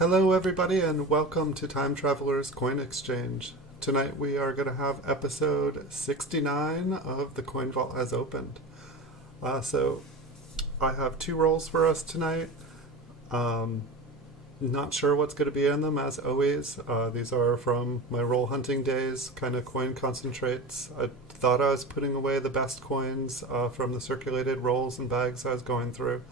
Hello everybody and welcome to Time Traveler's Coin Exchange. Tonight we are going to have episode 69 of The Coin Vault Has Opened. So I have two rolls for us tonight. Not sure what's going to be in them as always. These are from my roll hunting days, kind of coin concentrates. I thought I was putting away the best coins from the circulated rolls and bags I was going through.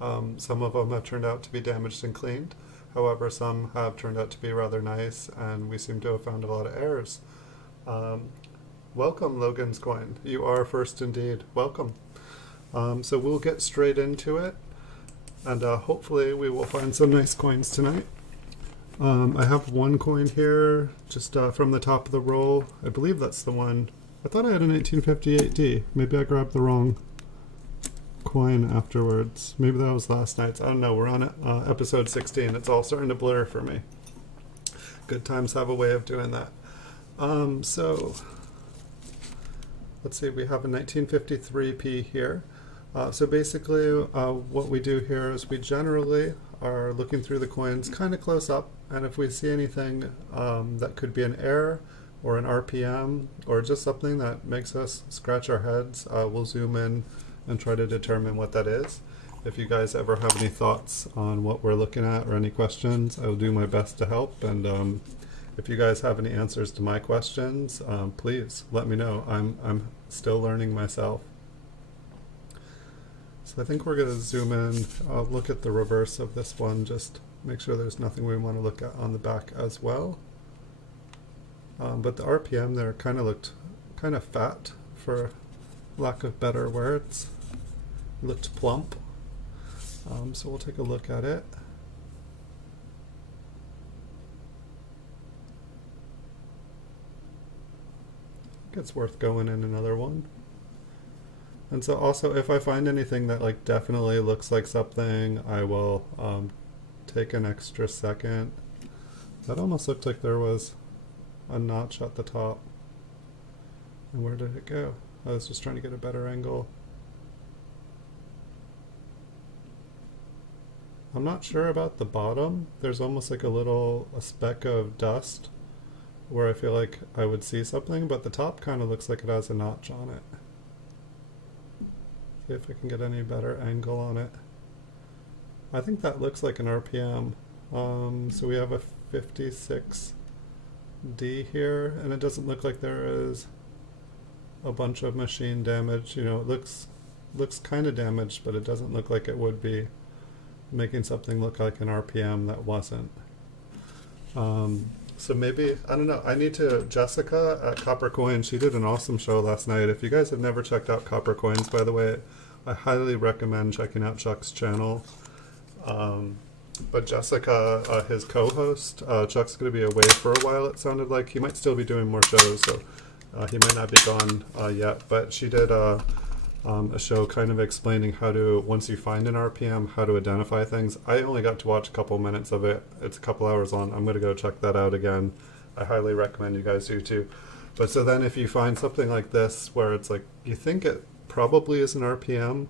Some of them have turned out to be damaged and cleaned. However, some have turned out to be rather nice, and we seem to have found a lot of errors. Welcome, Logan's Coin. You are first indeed. Welcome. So we'll get straight into it, and hopefully we will find some nice coins tonight. I have one coin here, just from the top of the roll. I believe that's the one. I thought I had a 1958D. Maybe I grabbed the wrong coin afterwards. Maybe that was last night's. I don't know. We're on episode 16. It's all starting to blur for me. Good times have a way of doing that. So let's see. We have a 1953p here. So basically what we do here is we generally are looking through the coins kind of close up, and if we see anything that could be an error or an RPM or just something that makes us scratch our heads, we'll zoom in and try to determine what that is. If you guys ever have any thoughts on what we're looking at or any questions, I will do my best to help. And if you guys have any answers to my questions, please let me know. I'm still learning myself. So I think we're going to zoom in. I'll look at the reverse of this one, just make sure there's nothing we want to look at on the back as well. But the RPM there kind of looked kind of fat, for lack of better words. It looked plump. So we'll take a look at it. I think it's worth going in another one. And so also, if I find anything that like definitely looks like something, I will take an extra second. That almost looked like there was a notch at the top. And where did it go? I was just trying to get a better angle. I'm not sure about the bottom. There's almost like a speck of dust where I feel like I would see something, but the top kind of looks like it has a notch on it. See if I can get any better angle on it. I think that looks like an RPM. So we have a 56D here, and it doesn't look like there is a bunch of machine damage. You know, it looks kind of damaged, but it doesn't look like it would be, making something look like an RPM that wasn't. So maybe, I don't know, I need to, Jessica at Copper Coin, she did an awesome show last night. If you guys have never checked out Copper Coins, by the way, I highly recommend checking out Chuck's channel. But Jessica, his co-host, Chuck's going to be away for a while, it sounded like. He might still be doing more shows, so he might not be gone yet, but she did a show kind of explaining how to, once you find an RPM, how to identify things. I only got to watch a couple minutes of it. It's a couple hours long. I'm going to go check that out again. I highly recommend you guys do too. But so then if you find something like this where it's like, you think it probably is an RPM,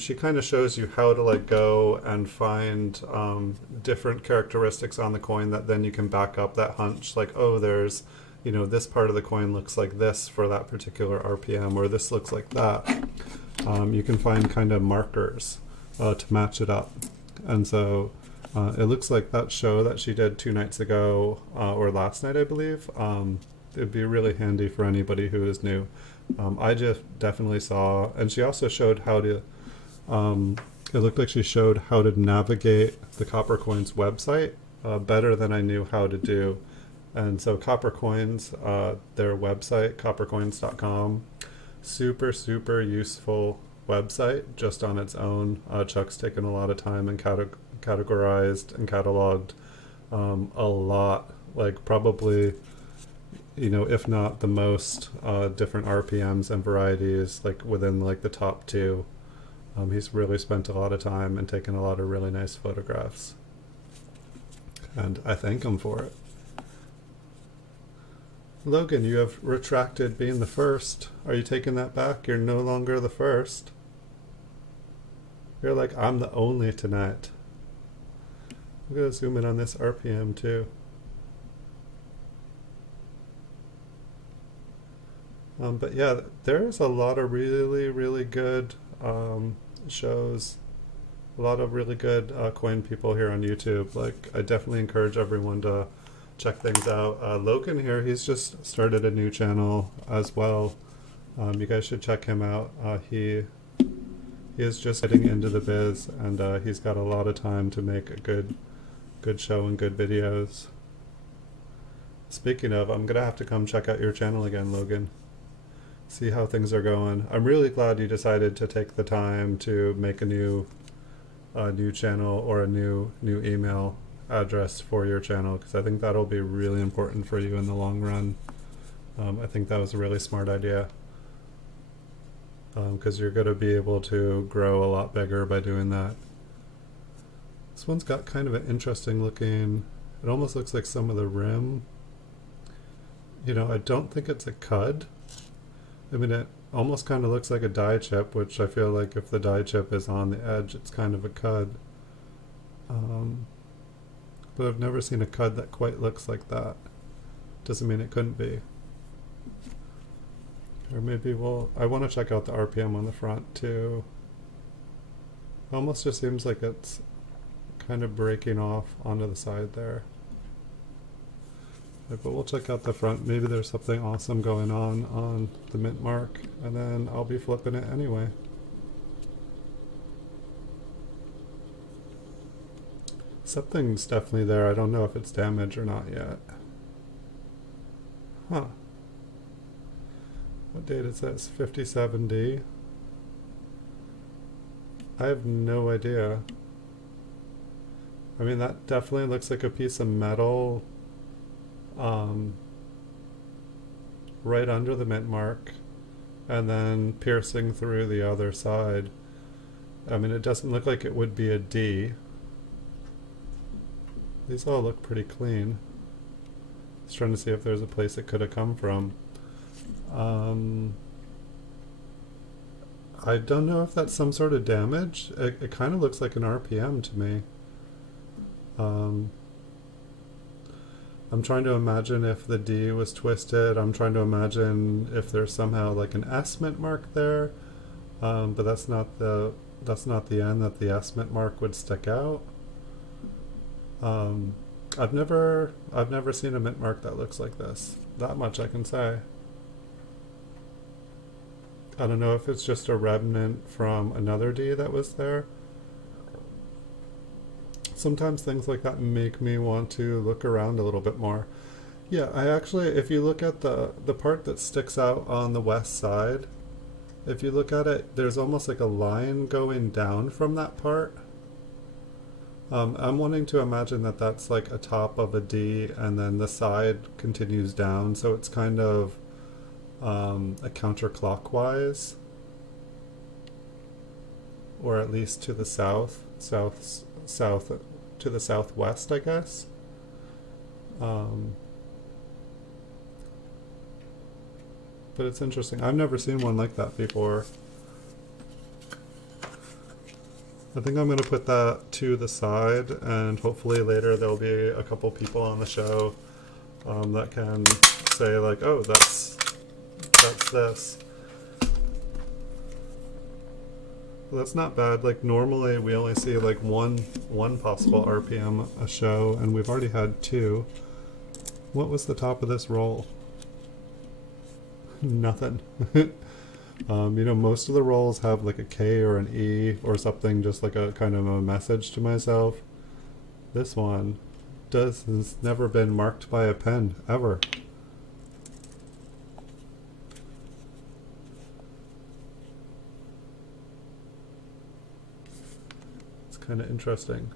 she kind of shows you how to like go and find different characteristics on the coin that then you can back up that hunch. Like, oh, there's, you know, this part of the coin looks like this for that particular RPM, or this looks like that. You can find kind of markers to match it up. And so it looks like that show that she did 2 nights ago, or last night, I believe, it'd be really handy for anybody who is new. I just definitely saw, and she also showed how to, it looked like she showed how to navigate the Copper Coins website better than I knew how to do. And so Copper Coins, their website, coppercoins.com, super useful website just on its own. Chuck's taken a lot of time and categorized and cataloged a lot, like probably, you know, if not the most different RPMs and varieties, like within like the top 2. He's really spent a lot of time and taken a lot of really nice photographs. And I thank him for it. Logan, you have retracted being the first. Are you taking that back? You're no longer the first. You're like, I'm the only tonight. I'm going to zoom in on this RPM too. But yeah, there's a lot of really, really good shows, a lot of really good coin people here on YouTube. Like, I definitely encourage everyone to check things out. Logan here, he's just started a new channel as well. You guys should check him out. He is just getting into the biz, and he's got a lot of time to make a good show and good videos. Speaking of, I'm gonna have to come check out your channel again, Logan. See how things are going. I'm really glad you decided to take the time to make a new channel or a new email address for your channel, because I think that'll be really important for you in the long run. I think that was a really smart idea, because you're going to be able to grow a lot bigger by doing that. This one's got kind of an interesting looking, it almost looks like some of the rim. You know, I don't think it's a cud. I mean, it almost kind of looks like a die chip, which I feel like if the die chip is on the edge, it's kind of a cud. But I've never seen a cud that quite looks like that. Doesn't mean it couldn't be. Or maybe I want to check out the RPM on the front too. It almost just seems like it's kind of breaking off onto the side there. But we'll check out the front. Maybe there's something awesome going on the mint mark, and then I'll be flipping it anyway. Something's definitely there. I don't know if it's damaged or not yet. Huh. What date is this? 57D? I have no idea. I mean, that definitely looks like a piece of metal right under the mint mark, and then piercing through the other side. I mean, it doesn't look like it would be a D. These all look pretty clean. Just trying to see if there's a place it could have come from. I don't know if that's some sort of damage. It kind of looks like an RPM to me. I'm trying to imagine if the D was twisted. I'm trying to imagine if there's somehow like an S mint mark there, but that's not the end that the S mint mark would stick out. I've never seen a mint mark that looks like this. That much I can say. I don't know if it's just a remnant from another D that was there. Sometimes things like that make me want to look around a little bit more. Yeah, I actually, if you look at the part that sticks out on the west side, if you look at it, there's almost like a line going down from that part. I'm wanting to imagine that that's like a top of a D, and then the side continues down, so it's kind of a counterclockwise, or at least to the south to the southwest, I guess. But it's interesting. I've never seen one like that before. I think I'm going to put that to the side, and hopefully later there'll be a couple people on the show that can say like, oh, that's this. Well, that's not bad. Like, normally we only see like one possible RPM a show, and we've already had two. What was the top of this roll? Nothing. You know, most of the rolls have like a K or an E or something, just like a kind of a message to myself. This one has never been marked by a pen, ever. It's kind of interesting.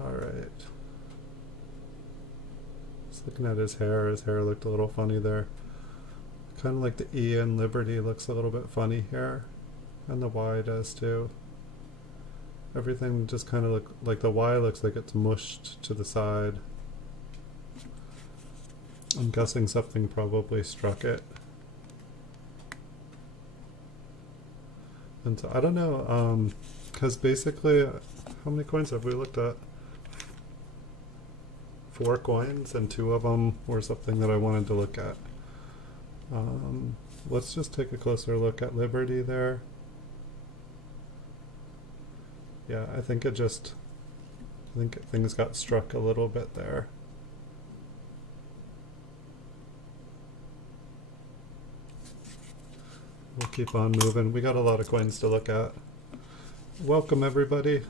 Alright. Just looking at his hair looked a little funny there. Kind of like the E in Liberty looks a little bit funny here, and the Y does too. Everything just kind of look like the Y looks like it's mushed to the side. I'm guessing something probably struck it. And so I don't know, because basically how many coins have we looked at? 4 coins, and 2 of them were something that I wanted to look at. Let's just take a closer look at Liberty there. Yeah, I think things got struck a little bit there. We'll keep on moving. We got a lot of coins to look at. Welcome everybody.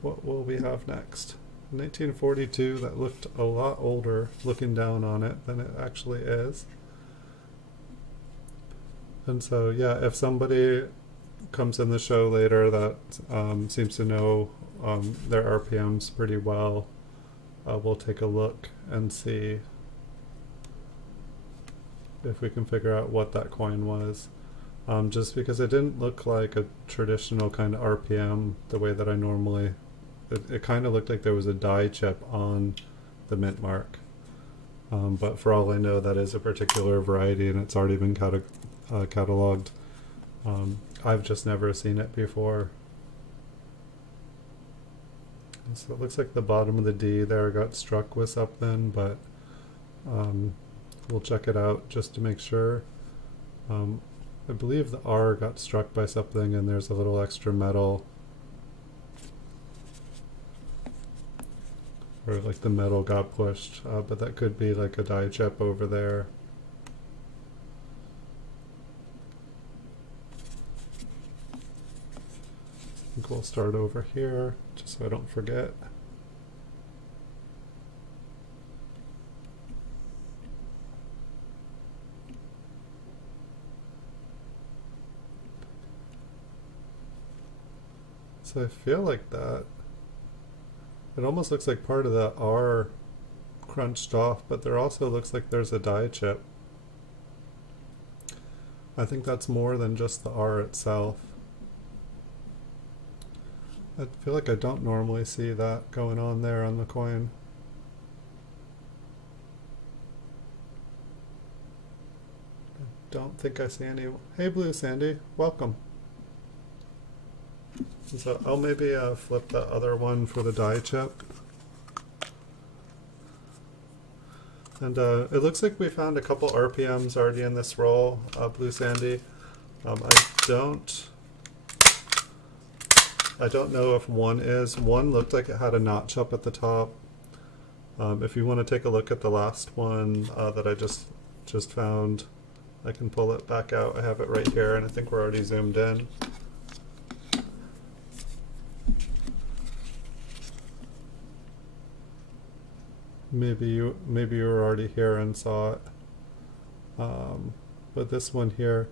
What will we have next? 1942, that looked a lot older looking down on it than it actually is. And so yeah, if somebody comes in the show later that seems to know their RPMs pretty well, we'll take a look and see if we can figure out what that coin was. Just because it didn't look like a traditional kind of RPM the way that I normally... It kind of looked like there was a die chip on the mint mark. But for all I know, that is a particular variety and it's already been cataloged. I've just never seen it before. So it looks like the bottom of the D there got struck with something, but we'll check it out just to make sure. I believe the R got struck by something and there's a little extra metal, or like the metal got pushed, but that could be like a die chip over there. I think we'll start over here just so I don't forget. So I feel like that it almost looks like part of the R crunched off, but there also looks like there's a die chip. I think that's more than just the R itself. I feel like I don't normally see that going on there on the coin. I don't think I see any. Hey Blue Sandy, welcome. So I'll maybe flip the other one for the die chip. And it looks like we found a couple RPMs already in this roll, Blue Sandy. I don't know if one looked like it had a notch up at the top. If you want to take a look at the last one that I just found, I can pull it back out. I have it right here and I think we're already zoomed in. Maybe you were already here and saw it, but this one here,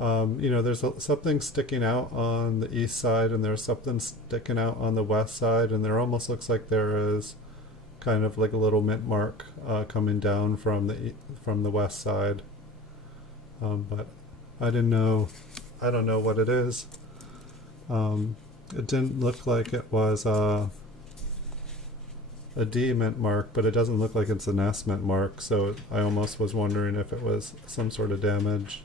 you know, there's something sticking out on the east side and there's something sticking out on the west side, and there almost looks like there is kind of like a little mint mark coming down from the west side, but I don't know what it is. It didn't look like it was a D mint mark, but it doesn't look like it's an S mint mark, so I almost was wondering if it was some sort of damage.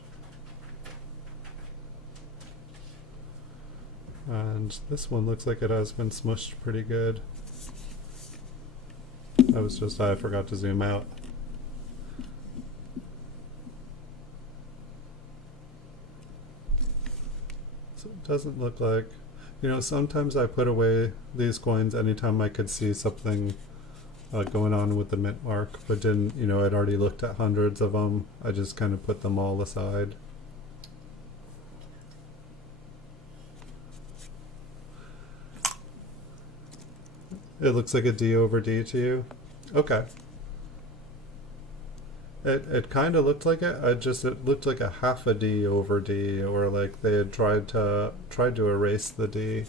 And this one looks like it has been smushed pretty good. I forgot to zoom out. So it doesn't look like... You know, sometimes I put away these coins anytime I could see something going on with the mint mark, but didn't, you know, I'd already looked at hundreds of them. I just kind of put them all aside. It looks like a D over D to you? Okay. It kind of looked like it. It looked like a half a D over D, or like they had tried to erase the D.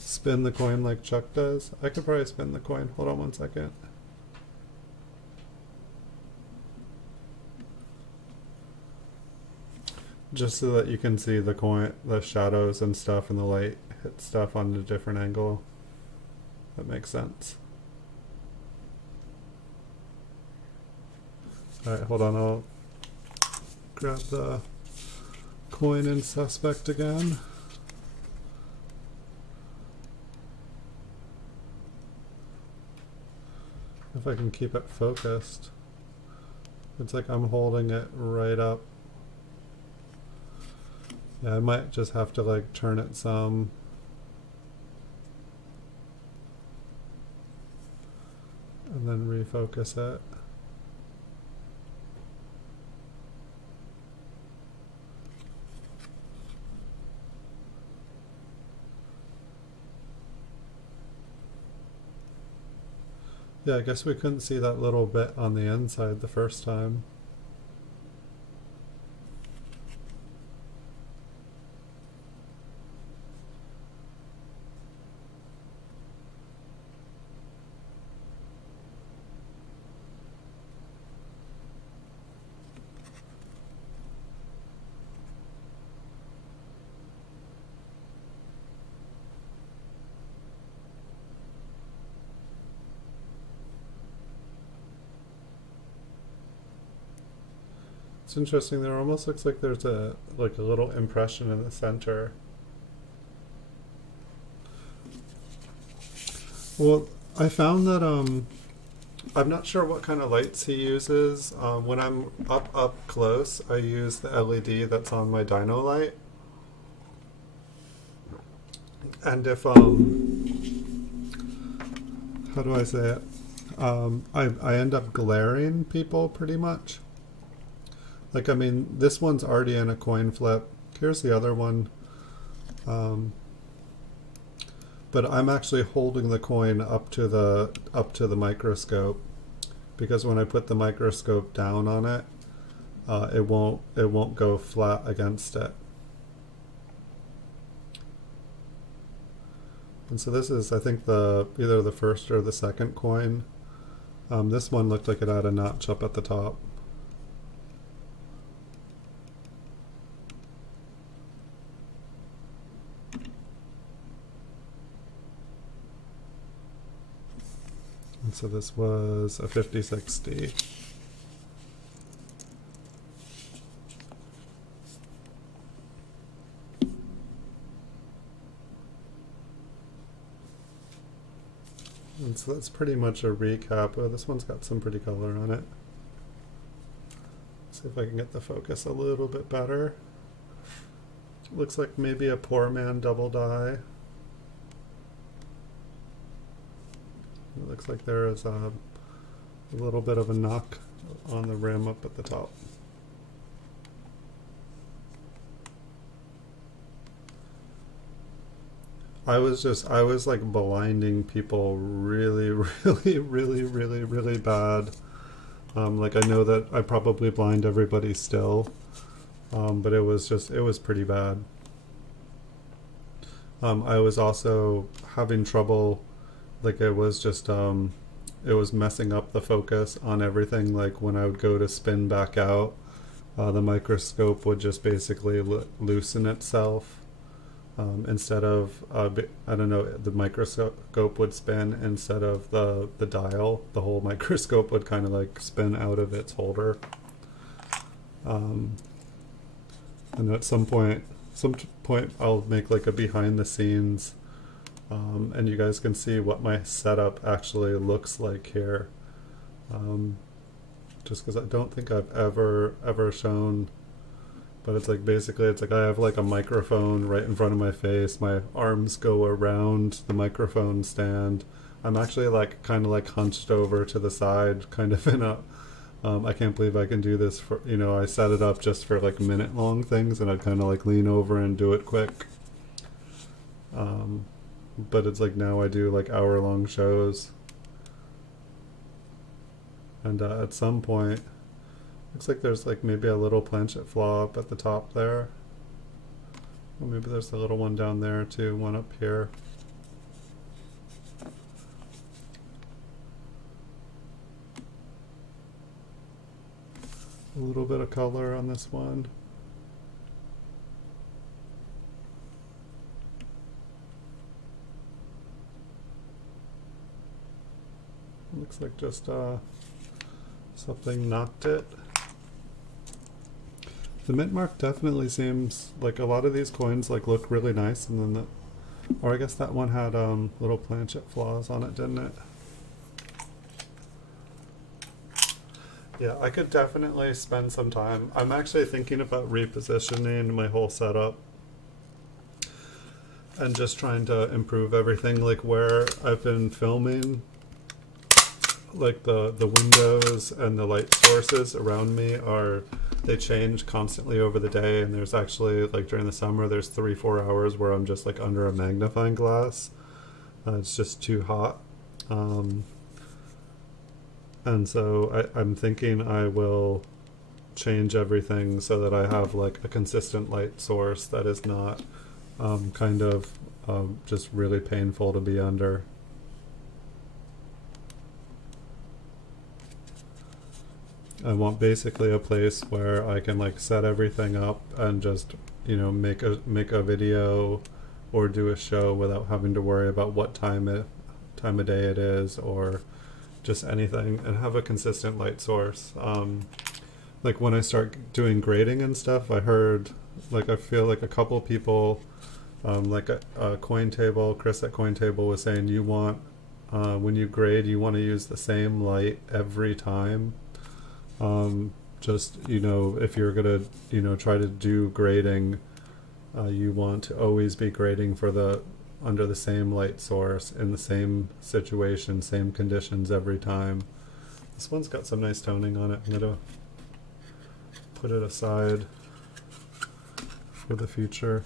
Spin the coin like Chuck does. I could probably spin the coin. Hold on one second. just so that you can see the coin, the shadows and stuff, and the light hit stuff on a different angle. That makes sense. Alright, hold on, I'll grab the coin in suspect again. If I can keep it focused. It's like I'm holding it right up. Yeah, I might just have to like turn it some. And then refocus it. Yeah, I guess we couldn't see that little bit on the inside the first time. It's interesting, there almost looks like there's a little impression in the center. Well, I found that I'm not sure what kind of lights he uses. When I'm up close, I use the LED that's on my dyno light. And if how do I say it? I end up glaring people pretty much. Like, I mean, this one's already in a coin flip. Here's the other one. But I'm actually holding the coin up to the microscope, because when I put the microscope down on it, it won't go flat against it. And so this is, I think, either the first or the second coin. This one looked like it had a notch up at the top. And so this was a 5060. And so that's pretty much a recap. Oh, this one's got some pretty color on it. Let's see if I can get the focus a little bit better. Looks like maybe a poor man double die. It looks like there is a little bit of a knock on the rim up at the top. I was like blinding people really, really bad. Like, I know that I probably blind everybody still, but it was pretty bad. I was also having trouble. Like, it was just it was messing up the focus on everything. Like, when I would go to spin back out, the microscope would just basically loosen itself. Instead of I don't know, the microscope would spin instead of the dial. The whole microscope would kind of like spin out of its holder. And at some point I'll make like a behind the scenes. And you guys can see what my setup actually looks like here. Just because I don't think I've ever shown, but it's like, basically it's like I have like a microphone right in front of my face. My arms go around the microphone stand. I'm actually like kind of like hunched over to the side, kind of in a I can't believe I can do this for, you know, I set it up just for like minute long things, and I'd kind of like lean over and do it quick. But it's like now I do like hour-long shows, and at some point looks like there's like maybe a little planchet flaw up at the top there. Or maybe there's a little one down there too, one up here. A little bit of color on this one. Looks like just something knocked it. The mint mark definitely seems like a lot of these coins like look really nice, and then or I guess that one had little planchet flaws on it, didn't it? Yeah, I could definitely spend some time. I'm actually thinking about repositioning my whole setup and just trying to improve everything, like where I've been filming, like the windows and the light sources around me they change constantly over the day, and there's actually like during the summer there's 3-4 hours where I'm just like under a magnifying glass. It's just too hot. And so I'm thinking I will change everything so that I have like a consistent light source that is not just really painful to be under. I want basically a place where I can like set everything up and just, you know, make a video or do a show without having to worry about what time of day it is or just anything, and have a consistent light source. Like when I start doing grading and stuff, I feel like a couple people, like a Coin Table, Chris at Coin Table was saying you want, when you grade, you want to use the same light every time. Just, you know, if you're gonna, you know, try to do grading, you want to always be grading under the same light source in the same situation, same conditions every time. This one's got some nice toning on it. I'm gonna put it aside for the future.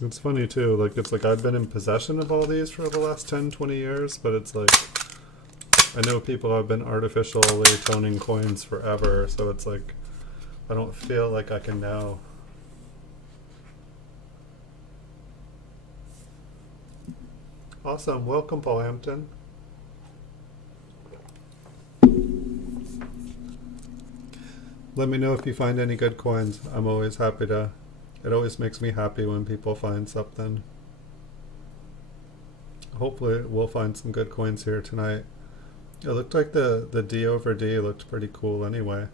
It's funny too, like it's like I've been in possession of all these for the last 10-20 years, but it's like I know people have been artificially toning coins forever, so it's like I don't feel like I can now. Awesome, welcome Paul Hampton. Let me know if you find any good coins. I'm always happy to, it always makes me happy when people find something. Hopefully we'll find some good coins here tonight. It looked like the D over D looked pretty cool anyway.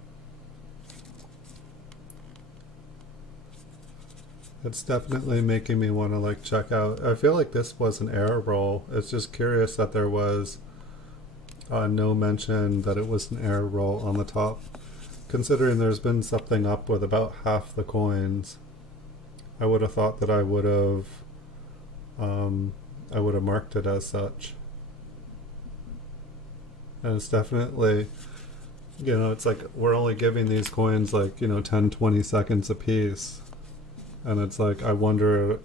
It's definitely making me want to like check out. I feel like this was an error roll. It's just curious that there was no mention that it was an error roll on the top. Considering there's been something up with about half the coins, I would have thought that I would have marked it as such. And it's definitely, you know, it's like we're only giving these coins like, you know, 10-20 seconds a piece. And it's like, I wonder,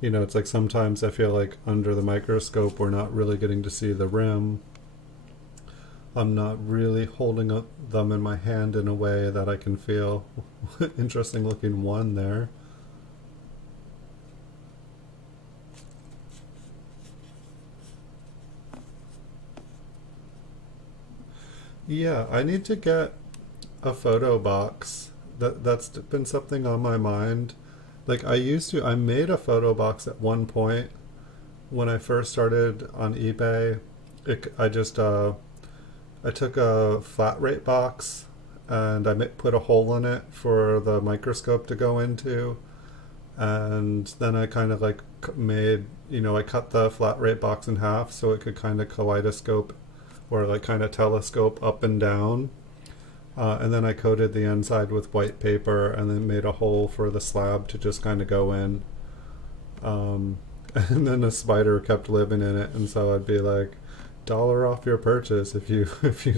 you know, it's like sometimes I feel like under the microscope we're not really getting to see the rim. I'm not really holding up them in my hand in a way that I can feel. Interesting looking one there. Yeah, I need to get a photo box. That's been something on my mind. Like I made a photo box at one point when I first started on eBay. I took a flat rate box and I put a hole in it for the microscope to go into, and then I kind of like made, you know, I cut the flat rate box in half so it could kind of kaleidoscope or like kind of telescope up and down, and then I coated the inside with white paper and then made a hole for the slab to just kind of go in, and then a spider kept living in it, and so I'd be like, $1 off your purchase if you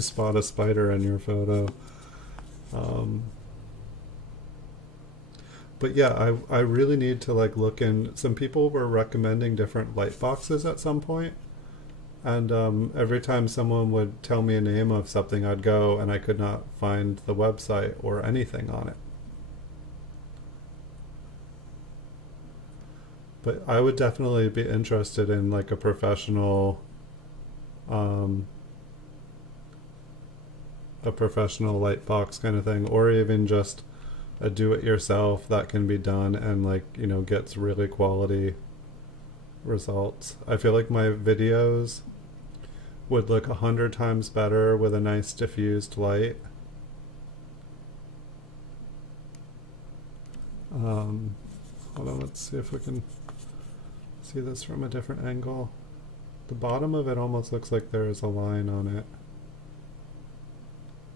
spot a spider in your photo. But yeah, I really need to like look in. Some people were recommending different light boxes at some point, and every time someone would tell me a name of something, I'd go and I could not find the website or anything on it. But I would definitely be interested in like a professional light box kind of thing, or even just a do-it-yourself that can be done and like, you know, gets really quality results. I feel like my videos would look 100 times better with a nice diffused light. Hold on, let's see if we can see this from a different angle. The bottom of it almost looks like there is a line on it,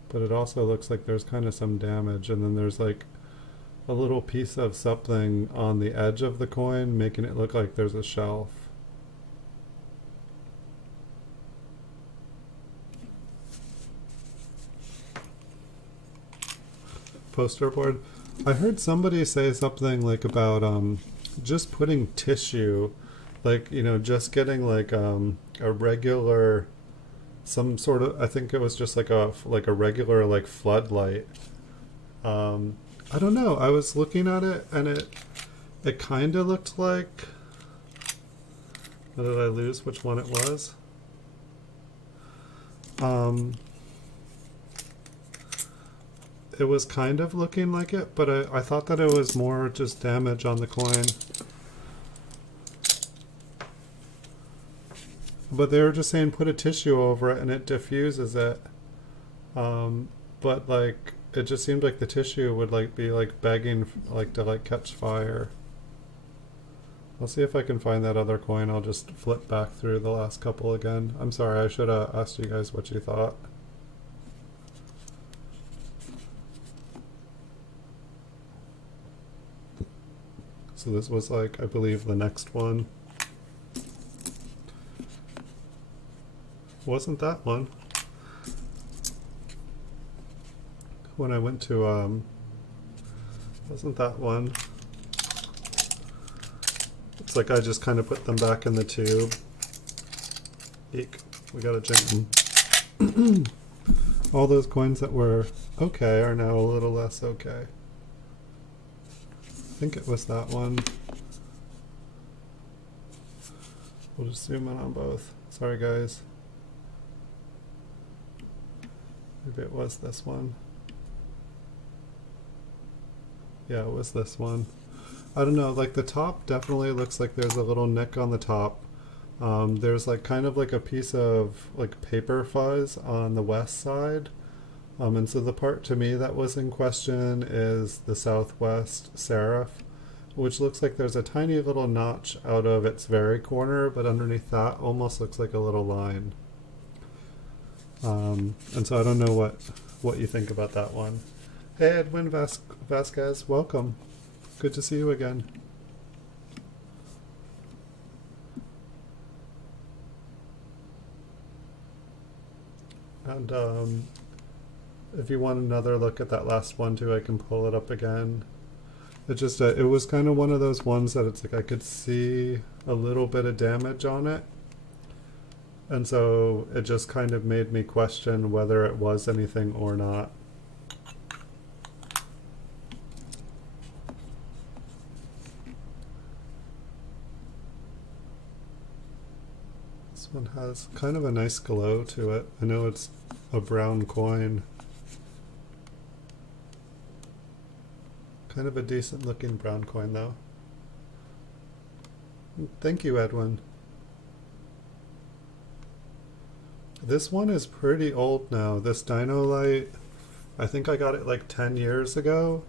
but it also looks like there's kind of some damage, and then there's like a little piece of something on the edge of the coin making it look like there's a shelf. Poster board. I heard somebody say something like about just putting tissue, like, you know, just getting like a regular, some sort of, I think it was just like a regular like floodlight. I don't know. I was looking at it and it kind of looked like, did I lose which one it was? It was kind of looking like it, but I thought that it was more just damage on the coin. But they were just saying put a tissue over it and it diffuses it. But like, it just seemed like the tissue would like be like begging like to like catch fire. I'll see if I can find that other coin. I'll just flip back through the last couple again. I'm sorry, I should have asked you guys what you thought. So this was like, I believe, the next one. Wasn't that one. When I went to, wasn't that one. It's like I just kind of put them back in the tube. Eek, we got a gem. All those coins that were okay are now a little less okay. I think it was that one. We'll just zoom in on both. Sorry guys. Maybe it was this one. Yeah, it was this one. I don't know, like the top definitely looks like there's a little nick on the top. There's like kind of like a piece of like paper fuzz on the west side. And so the part to me that was in question is the southwest serif, which looks like there's a tiny little notch out of its very corner, but underneath that almost looks like a little line. And so I don't know what you think about that one. Hey Edwin Vasquez, welcome. Good to see you again. And if you want another look at that last one too, I can pull it up again. It just it was kind of one of those ones that it's like I could see a little bit of damage on it, and so it just kind of made me question whether it was anything or not. This one has kind of a nice glow to it. I know it's a brown coin. Kind of a decent looking brown coin though. Thank you, Edwin. This one is pretty old now. This Dino Light, I think I got it like 10 years ago.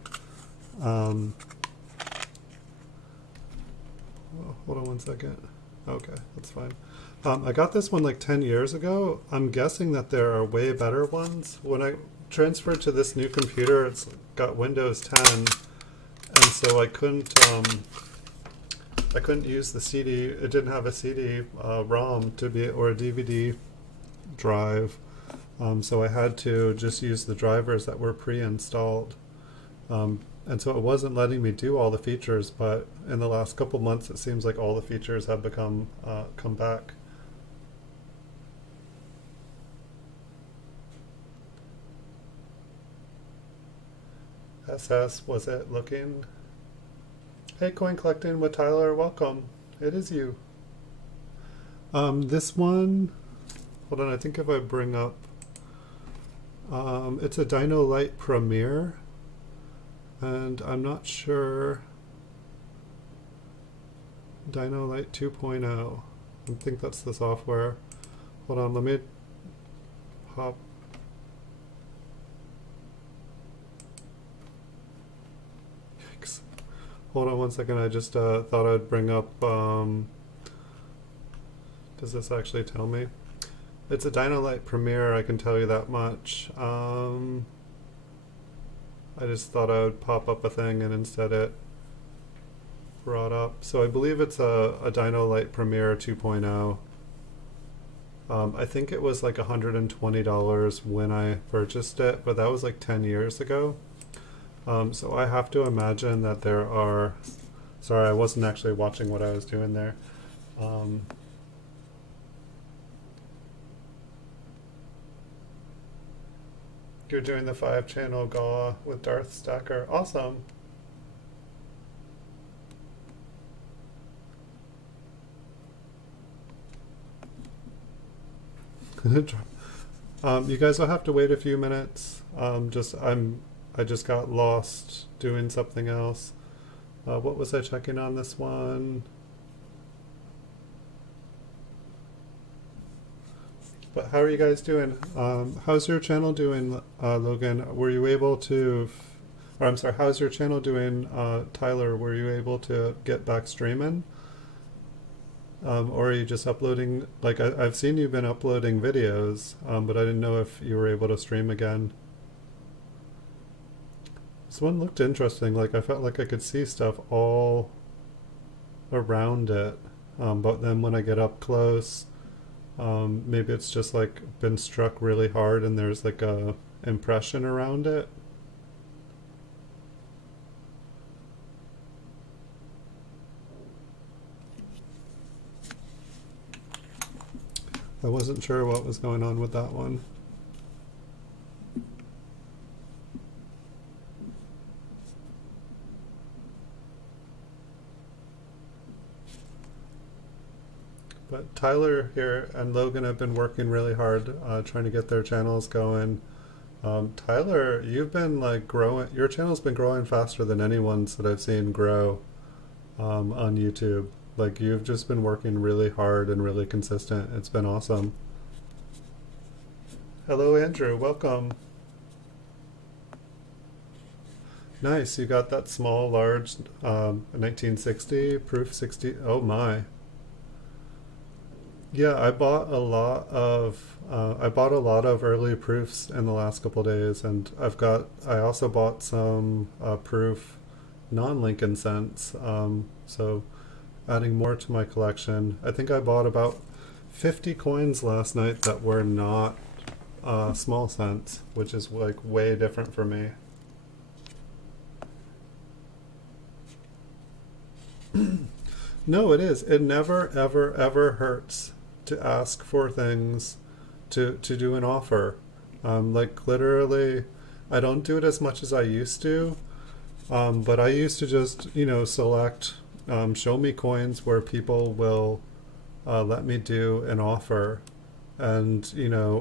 Hold on one second. Okay, that's fine. I got this one like 10 years ago. I'm guessing that there are way better ones. When I transferred to this new computer, it's got Windows 10. And so I couldn't use the CD. It didn't have a CD ROM to be, or a DVD drive. So I had to just use the drivers that were pre-installed. And so it wasn't letting me do all the features, but in the last couple months it seems like all the features have come back. SS, was it looking? Hey, Coin Collecting with Tyler, welcome. It is you. This one, hold on, I think if I bring up, it's a Dino Light Premiere, and I'm not sure, Dino Light 2.0, I think that's the software. Hold on, let me hop. Yikes. Hold on one second, I just thought I'd bring up, does this actually tell me? It's a Dynolite Premiere, I can tell you that much. I just thought I would pop up a thing and instead it brought up. So I believe it's a Dynolite Premiere 2.0. I think it was like $120 when I purchased it, but that was like 10 years ago. So I have to imagine that there are, sorry, I wasn't actually watching what I was doing there. You're doing the 5-channel GAW with Darth Stacker. Awesome. You guys will have to wait a few minutes. I just got lost doing something else. What was I checking on this one? But how are you guys doing? How's your channel doing, Logan? Were you able to, or I'm sorry, how's your channel doing, Tyler? Were you able to get back streaming? Or are you just uploading, like I've seen you've been uploading videos, but I didn't know if you were able to stream again. This one looked interesting, like I felt like I could see stuff all around it, but then when I get up close, maybe it's just like been struck really hard and there's like a impression around it. I wasn't sure what was going on with that one. But Tyler here and Logan have been working really hard trying to get their channels going. Tyler, you've been like growing, your channel's been growing faster than anyone's that I've seen grow on YouTube. Like you've just been working really hard and really consistent. It's been awesome. Hello Andrew, welcome. Nice, you got that small, large 1960 proof 60. Oh my. Yeah, I bought a lot of early proofs in the last couple days, and I also bought some proof non-Lincoln cents. So adding more to my collection. I think I bought about 50 coins last night that were not small cents, which is like way different for me. No, it is. It never, ever, ever hurts to ask for things, to do an offer. Like literally, I don't do it as much as I used to, but I used to just, select show me coins where people will let me do an offer. And,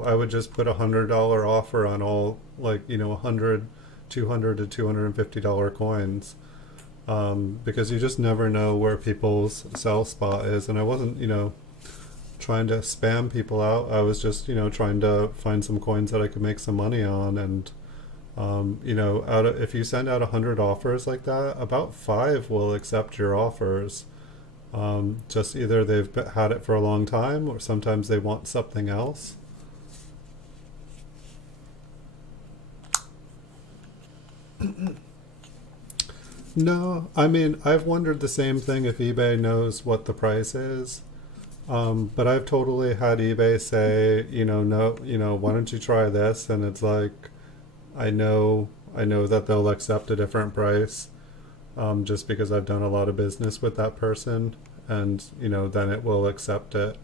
I would just put $100 offer on all, like, 100, 200 to $250 coins. Because you just never know where people's sell spot is. And I wasn't, trying to spam people out. I was just, trying to find some coins that I could make some money on. And, if you send out 100 offers like that, about 5 will accept your offers. Just either they've had it for a long time or sometimes they want something else. No, I mean, I've wondered the same thing if eBay knows what the price is. But I've totally had eBay say, no, why don't you try this? And it's like, I know that they'll accept a different price, just because I've done a lot of business with that person, and then it will accept it.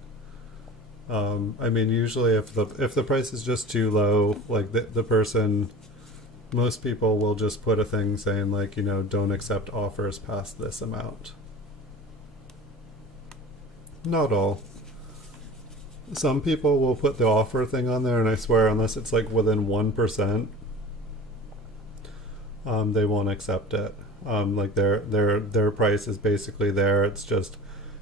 I mean, usually if the price is just too low, like the person, most people will just put a thing saying like, don't accept offers past this amount. Not all. Some people will put the offer thing on there, and I swear, unless it's like within 1%, they won't accept it. Like their price is basically there. It's just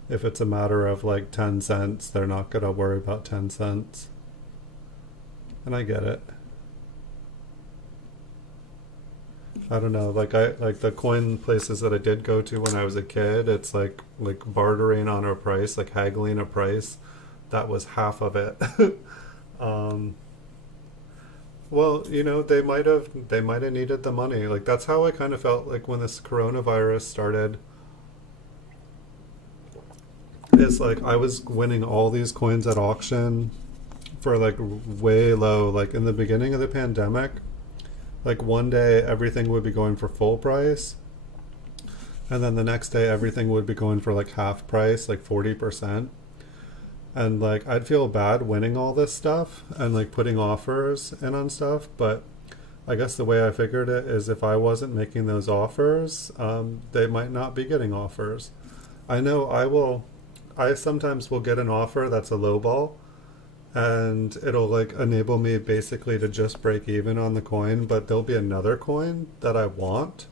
If it's a matter of like 10 cents, they're not going to worry about 10 cents. And I get it. I don't know, like the coin places that I did go to when I was a kid, it's like bartering on a price, like haggling a price. That was half of it. um, well, they might have needed the money. Like that's how I kind of felt like when this coronavirus started. Is like I was winning all these coins at auction for like way low. Like in the beginning of the pandemic, like one day everything would be going for full price, and then the next day everything would be going for like half price, like 40%. And like I'd feel bad winning all this stuff and like putting offers in on stuff, but I guess the way I figured it is if I wasn't making those offers, they might not be getting offers. I know I sometimes will get an offer that's a low ball, and it'll like enable me basically to just break even on the coin, but there'll be another coin that I want.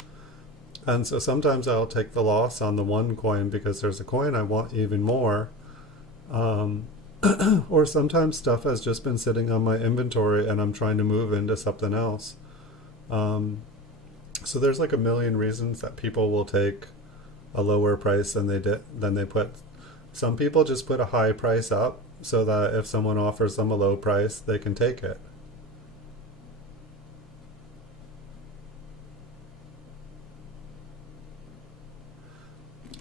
And so sometimes I'll take the loss on the one coin because there's a coin I want even more. Um, or sometimes stuff has just been sitting on my inventory and I'm trying to move into something else. Um, so there's like a million reasons that people will take a lower price than they put. Some people just put a high price up so that if someone offers them a low price, they can take it.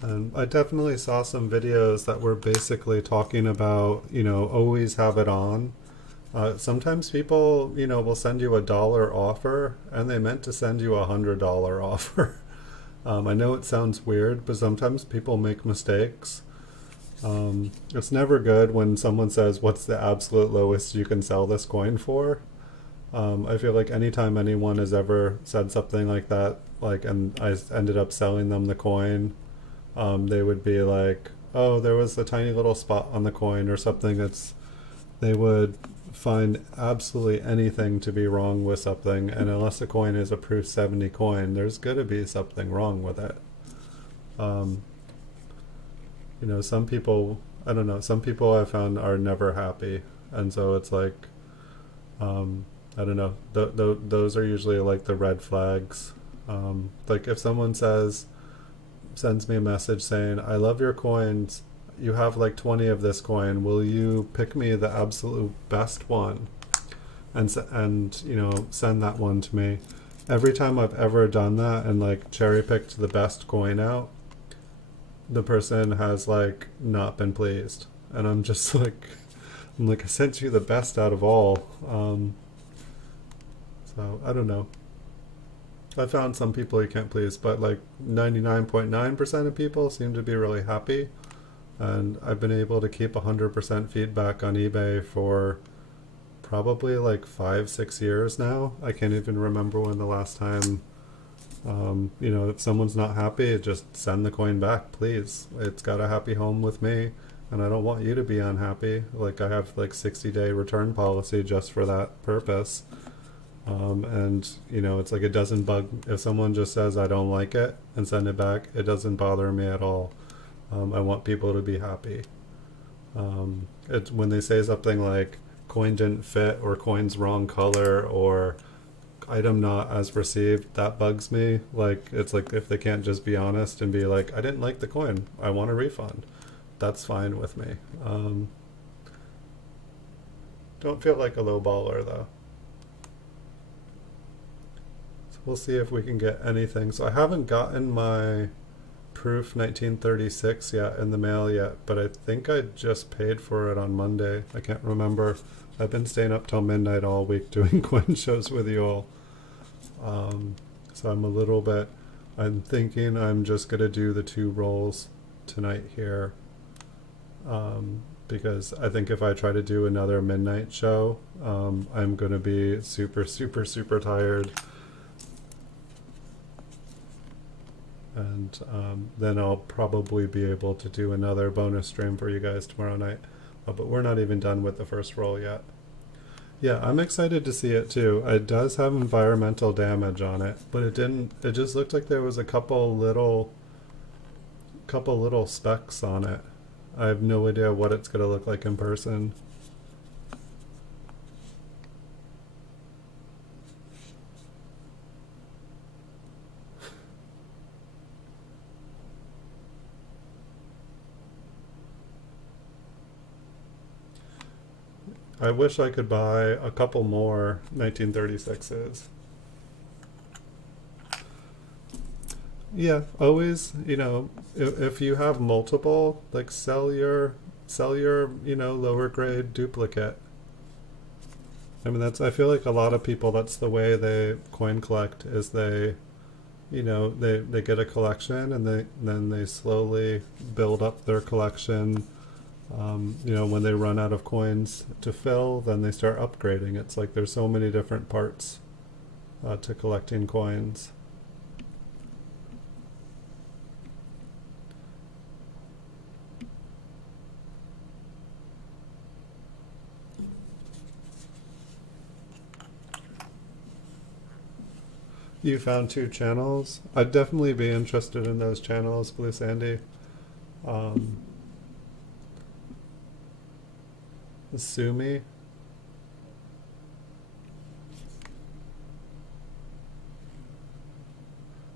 And I definitely saw some videos that were basically talking about, always have it on. Sometimes people, will send you $1 offer and they meant to send you $100 offer. I know it sounds weird, but sometimes people make mistakes. It's never good when someone says, what's the absolute lowest you can sell this coin for? I feel like anytime anyone has ever said something like that, and I ended up selling them the coin, they would be like, oh, there was a tiny little spot on the coin or something. They would find absolutely anything to be wrong with something, and unless a coin is a proof 70 coin, there's going to be something wrong with it. Um, some people, I don't know, some people I found are never happy, and so it's like, I don't know, those are usually like the red flags. Like if someone sends me a message saying, I love your coins, you have like 20 of this coin, will you pick me the absolute best one and send that one to me? Every time I've ever done that and like cherry picked the best coin out, the person has like not been pleased, and I'm just like, I sent you the best out of all. So I don't know. I found some people you can't please, but like 99.9% of people seem to be really happy. And I've been able to keep 100% feedback on eBay for probably like 5-6 years now. I can't even remember when the last time, if someone's not happy, just send the coin back, please. It's got a happy home with me, and I don't want you to be unhappy. Like I have like 60-day return policy just for that purpose. And it's like it doesn't bug if someone just says I don't like it and send it back. It doesn't bother me at all. I want people to be happy. It's when they say something like coin didn't fit or coin's wrong color or item not as received, that bugs me. Like it's like if they can't just be honest and be like, I didn't like the coin, I want a refund. That's fine with me. Don't feel like a low baller though. We'll see if we can get anything. So I haven't gotten my proof 1936 yet in the mail yet, but I think I just paid for it on Monday. I can't remember. I've been staying up till midnight all week doing coin shows with you all. So I'm thinking I'm just going to do the 2 rolls tonight here. Because I think if I try to do another midnight show, I'm going to be super, super, super tired. And then I'll probably be able to do another bonus stream for you guys tomorrow night. But we're not even done with the first roll yet. Yeah, I'm excited to see it too. It does have environmental damage on it, but it just looked like there was a couple little specks on it. I have no idea what it's going to look like in person. I wish I could buy a couple more 1936s. Yeah, always, if you have multiple, like sell your, lower grade duplicate. I mean, I feel like a lot of people, that's the way they coin collect, is they get a collection, and then they slowly build up their collection. When they run out of coins to fill, then they start upgrading. It's like there's so many different parts to collecting coins. You found two channels. I'd definitely be interested in those channels, Blue Sandy. Um, Sue me.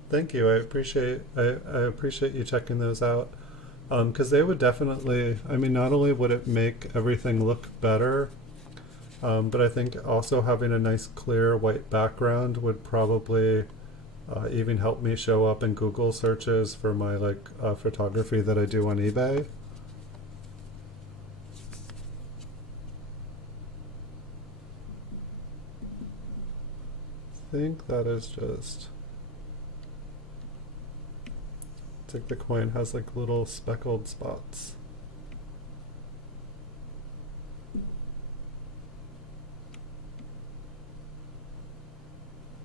Thank you. I appreciate you checking those out. Because they would definitely. I mean, not only would it make everything look better, but I think also having a nice clear white background would probably even help me show up in Google searches for my photography that I do on eBay. I think that is just. It's like the coin has like little speckled spots.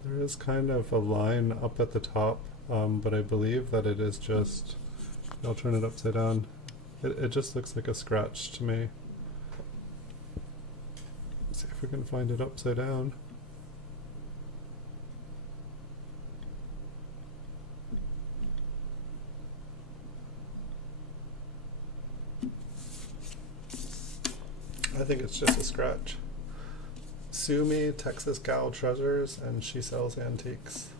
There is kind of a line up at the top, but I believe that it is just. I'll turn it upside down. It just looks like a scratch to me. Let's see if we can find it upside down. I think it's just a scratch. Sue me, Texas Gal Treasures, and she sells antiques.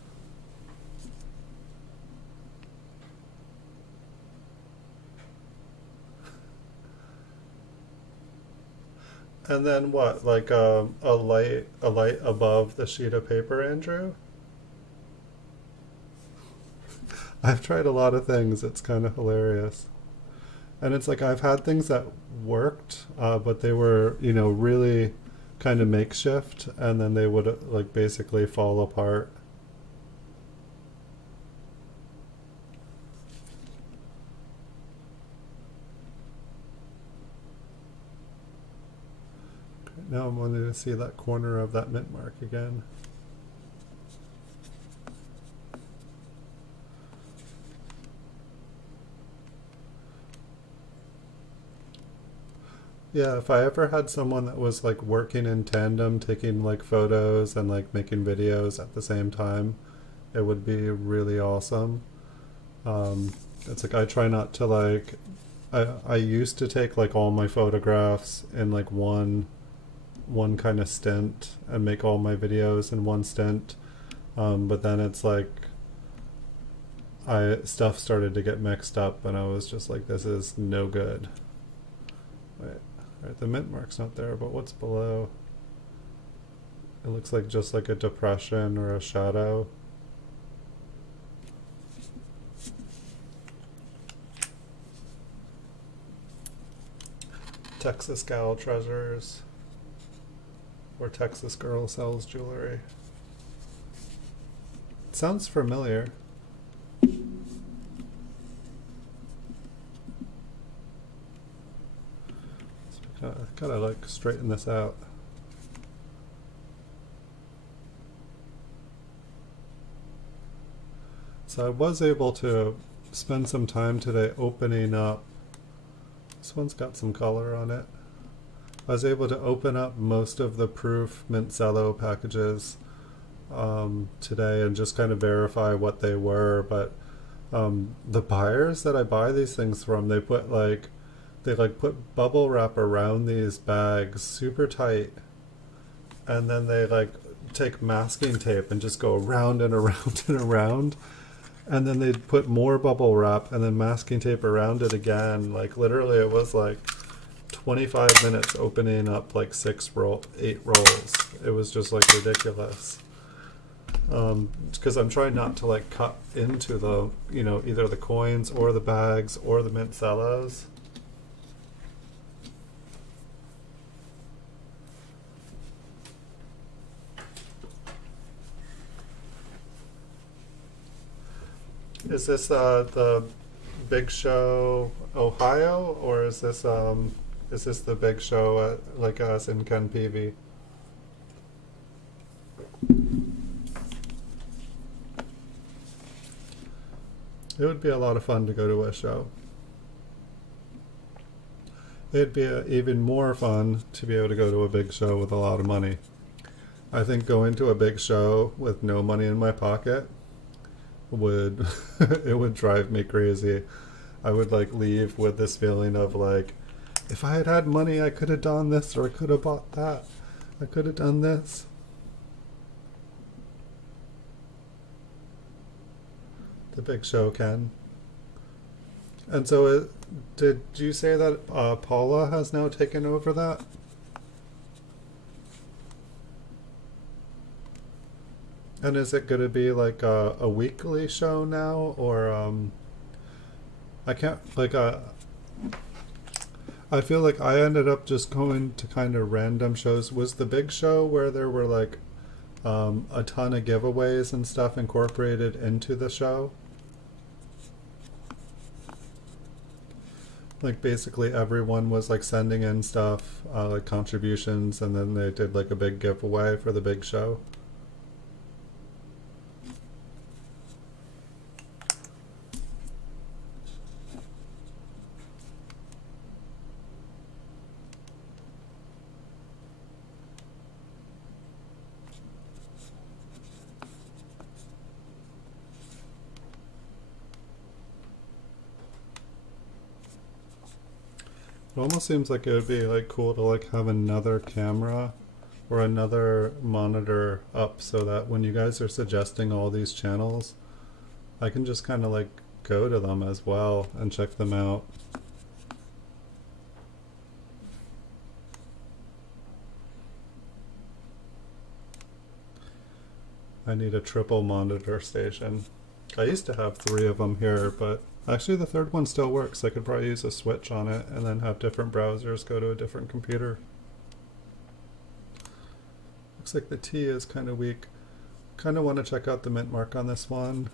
And then what? Like a light above the sheet of paper, Andrew? I've tried a lot of things. It's kind of hilarious. And it's like I've had things that worked, but they were, really kind of makeshift, and then they would like basically fall apart. Okay, now I'm wanting to see that corner of that mint mark again. Yeah, if I ever had someone that was like working in tandem, taking like photos and like making videos at the same time, it would be really awesome. It's like I try not to like, I used to take like all my photographs in like one kind of stint and make all my videos in one stint. But then it's like I stuff started to get mixed up, and I was just like, this is no good. Wait. Right, the mint mark's not there, but what's below? It looks like just like a depression or a shadow. Texas Gal Treasures, or Texas Girl Sells Jewelry. It sounds familiar. Gotta like straighten this out. So I was able to spend some time today opening up. This one's got some color on it. I was able to open up most of the proof Mintzello packages today and just kind of verify what they were. But the buyers that I buy these things from, they put like They like put bubble wrap around these bags super tight, and then they like take masking tape and just go around and around and around, and then they'd put more bubble wrap and then masking tape around it again. Like literally it was like 25 minutes opening up like 8 rolls. It was just like ridiculous. Because I'm trying not to like cut into the, you know, either the coins or the bags or the mint cellos. Is this the big show Ohio, or is this the big show at, like us in Ken Peavy? It would be a lot of fun to go to a show. It'd be even more fun to be able to go to a big show with a lot of money. I think going to a big show with no money in my pocket would it would drive me crazy. I would like leave with this feeling of like, if I had had money, I could have done this, or I could have bought that. I could have done this. The big show, Ken. And so, did you say that Paula has now taken over that? And is it going to be like a weekly show now, or I can't like I feel like I ended up just going to kind of random shows. Was the big show where there were like a ton of giveaways and stuff incorporated into the show? Like basically everyone was like sending in stuff, like contributions, and then they did like a big giveaway for the big show. It almost seems like it would be like cool to like have another camera or another monitor up so that when you guys are suggesting all these channels, I can just kind of like go to them as well and check them out. I need a triple monitor station. I used to have 3 of them here, but actually the third one still works. I could probably use a switch on it and then have different browsers go to a different computer. Looks like the T is kind of weak. Kind of want to check out the mint mark on this one.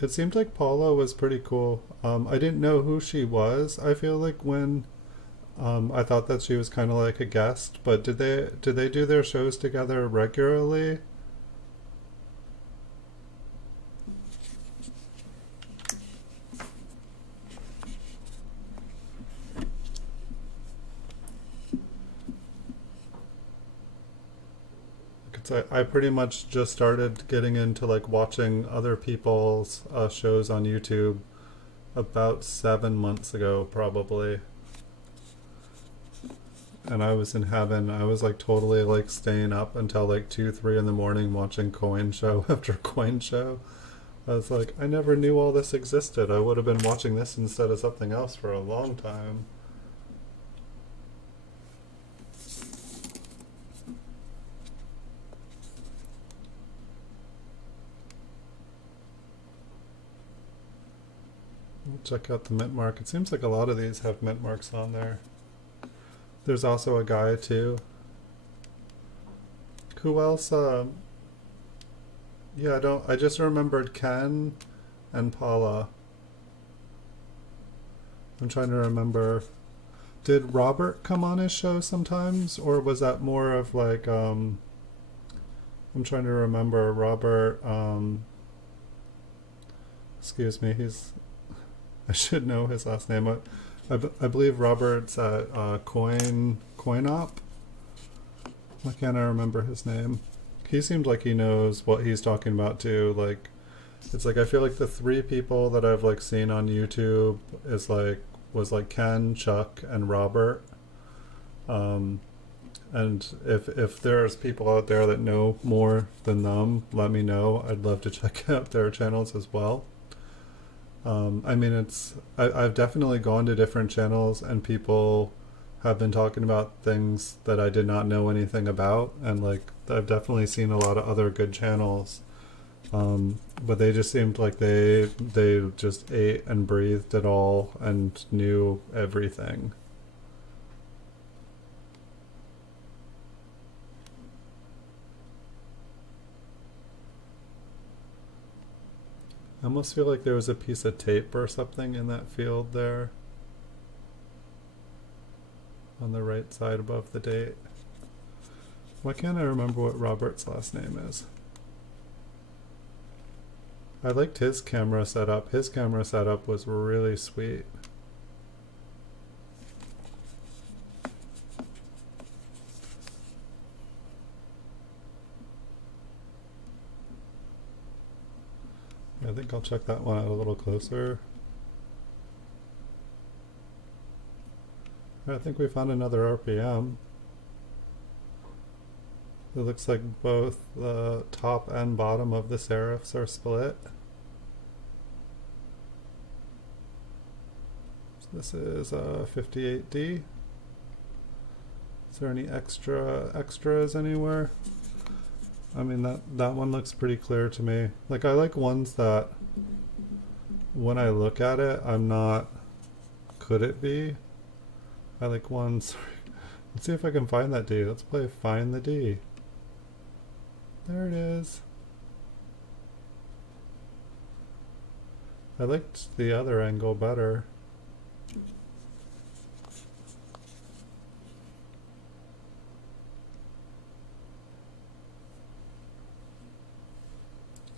It seemed like Paula was pretty cool. I didn't know who she was. I feel like when I thought that she was kind of like a guest, but did they do their shows together regularly? I pretty much just started getting into like watching other people's shows on YouTube about 7 months ago, probably. And I was in heaven. I was like totally like staying up until like 2, 3 in the morning watching coin show after coin show. I was like, I never knew all this existed. I would have been watching this instead of something else for a long time. Check out the mint mark. It seems like a lot of these have mint marks on there. There's also a guy too. Who else? Yeah, I just remembered Ken and Paula. I'm trying to remember. Did Robert come on his show sometimes, or was that more of like I'm trying to remember Robert. Excuse me. I should know his last name. I believe Robert's at CoinOp. Why can't I remember his name? He seemed like he knows what he's talking about too. Like, it's like I feel like the three people that I've like seen on YouTube was like Ken, Chuck, and Robert. Um, and if there's people out there that know more than them, let me know. I'd love to check out their channels as well. I mean, I've definitely gone to different channels and people have been talking about things that I did not know anything about, and like I've definitely seen a lot of other good channels, but they just seemed like they just ate and breathed it all and knew everything. I almost feel like there was a piece of tape or something in that field there on the right side above the date. Why can't I remember what Robert's last name is? I liked his camera setup. His camera setup was really sweet. I think I'll check that one out a little closer. I think we found another RPM. It looks like both the top and bottom of the serifs are split. So this is 58D. Is there any extras anywhere? I mean, that one looks pretty clear to me. Like, I like ones that when I look at it, I'm not, could it be? I like ones. Let's see if I can find that D. Let's play Find the D. There it is. I liked the other angle better.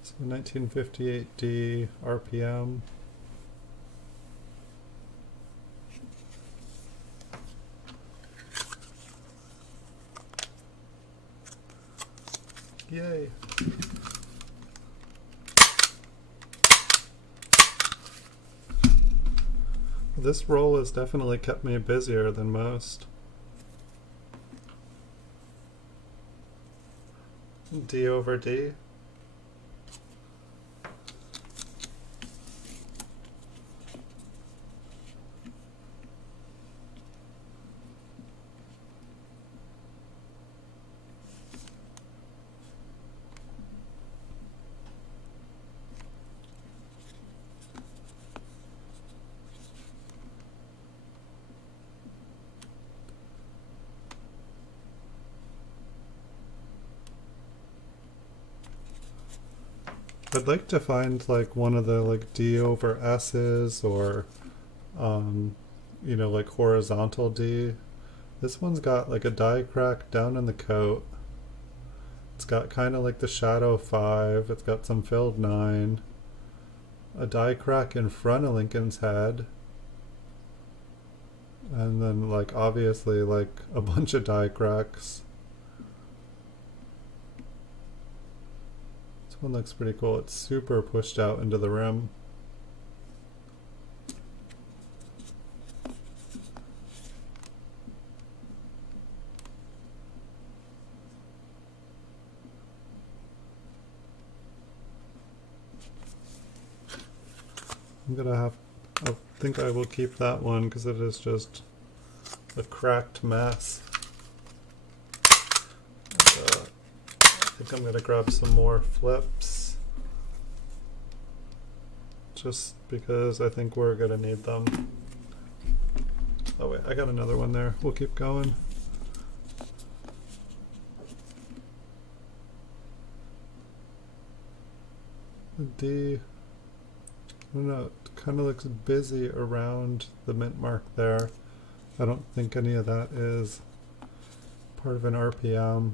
So 1958D RPM. Yay. This roll has definitely kept me busier than most. D over D. I'd like to find like one of the like D over S's or you know, like horizontal D. This one's got like a die crack down in the coat. It's got kind of like the shadow 5. It's got some filled 9. A die crack in front of Lincoln's head. And then like obviously like a bunch of die cracks. This one looks pretty cool. It's super pushed out into the rim. I'm gonna have, I think I will keep that one because it is just a cracked mess. And, I think I'm gonna grab some more flips just because I think we're gonna need them. Oh wait, I got another one there. We'll keep going. D, I don't know, it kind of looks busy around the mint mark there. I don't think any of that is part of an RPM.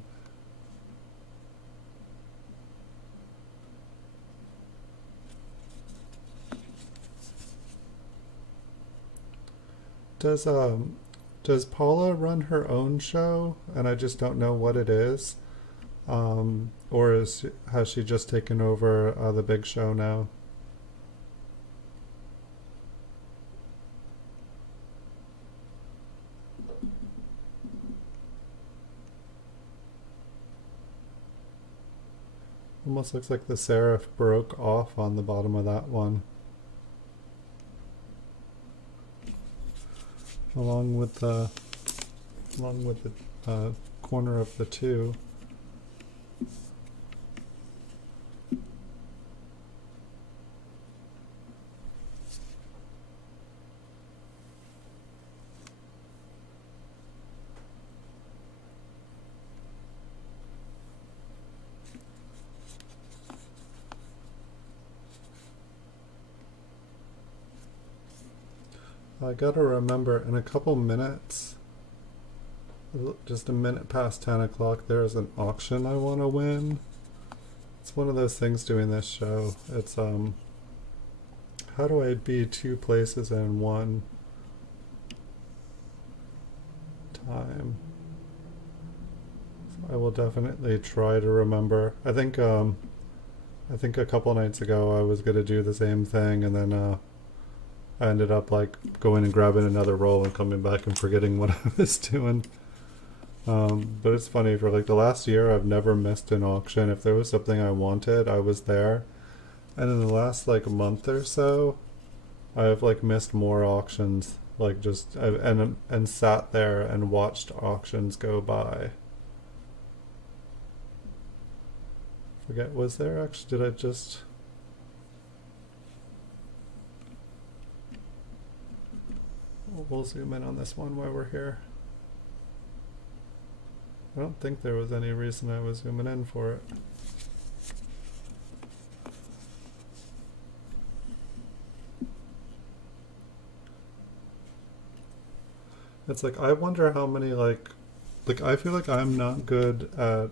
Does does Paula run her own show and I just don't know what it is? Or has she just taken over the big show now? Almost looks like the serif broke off on the bottom of that one. Along with the corner of the two. I gotta remember in a couple minutes, just a minute past 10 o'clock, there is an auction I want to win. It's one of those things doing this show. It's, how do I be two places in one time? So I will definitely try to remember. I think a couple nights ago I was gonna do the same thing, and then I ended up like going and grabbing another roll and coming back and forgetting what I was doing. But it's funny, for like the last year I've never missed an auction. If there was something I wanted, I was there. And in the last like month or so, I've like missed more auctions. Like just and sat there and watched auctions go by. Forget, was there actually, did I just... We'll zoom in on this one while we're here. I don't think there was any reason I was zooming in for it. It's like, I wonder how many like I feel like I'm not good at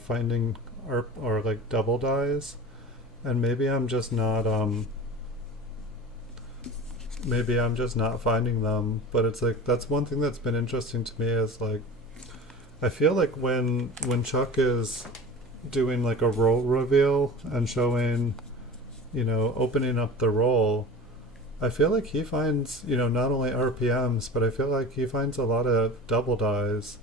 finding or like double dies, and maybe I'm just not finding them. But it's like, that's one thing that's been interesting to me, is like, I feel like when Chuck is doing like a roll reveal and showing, you know, opening up the roll, I feel like he finds, you know, not only RPMs, but I feel like he finds a lot of double dies.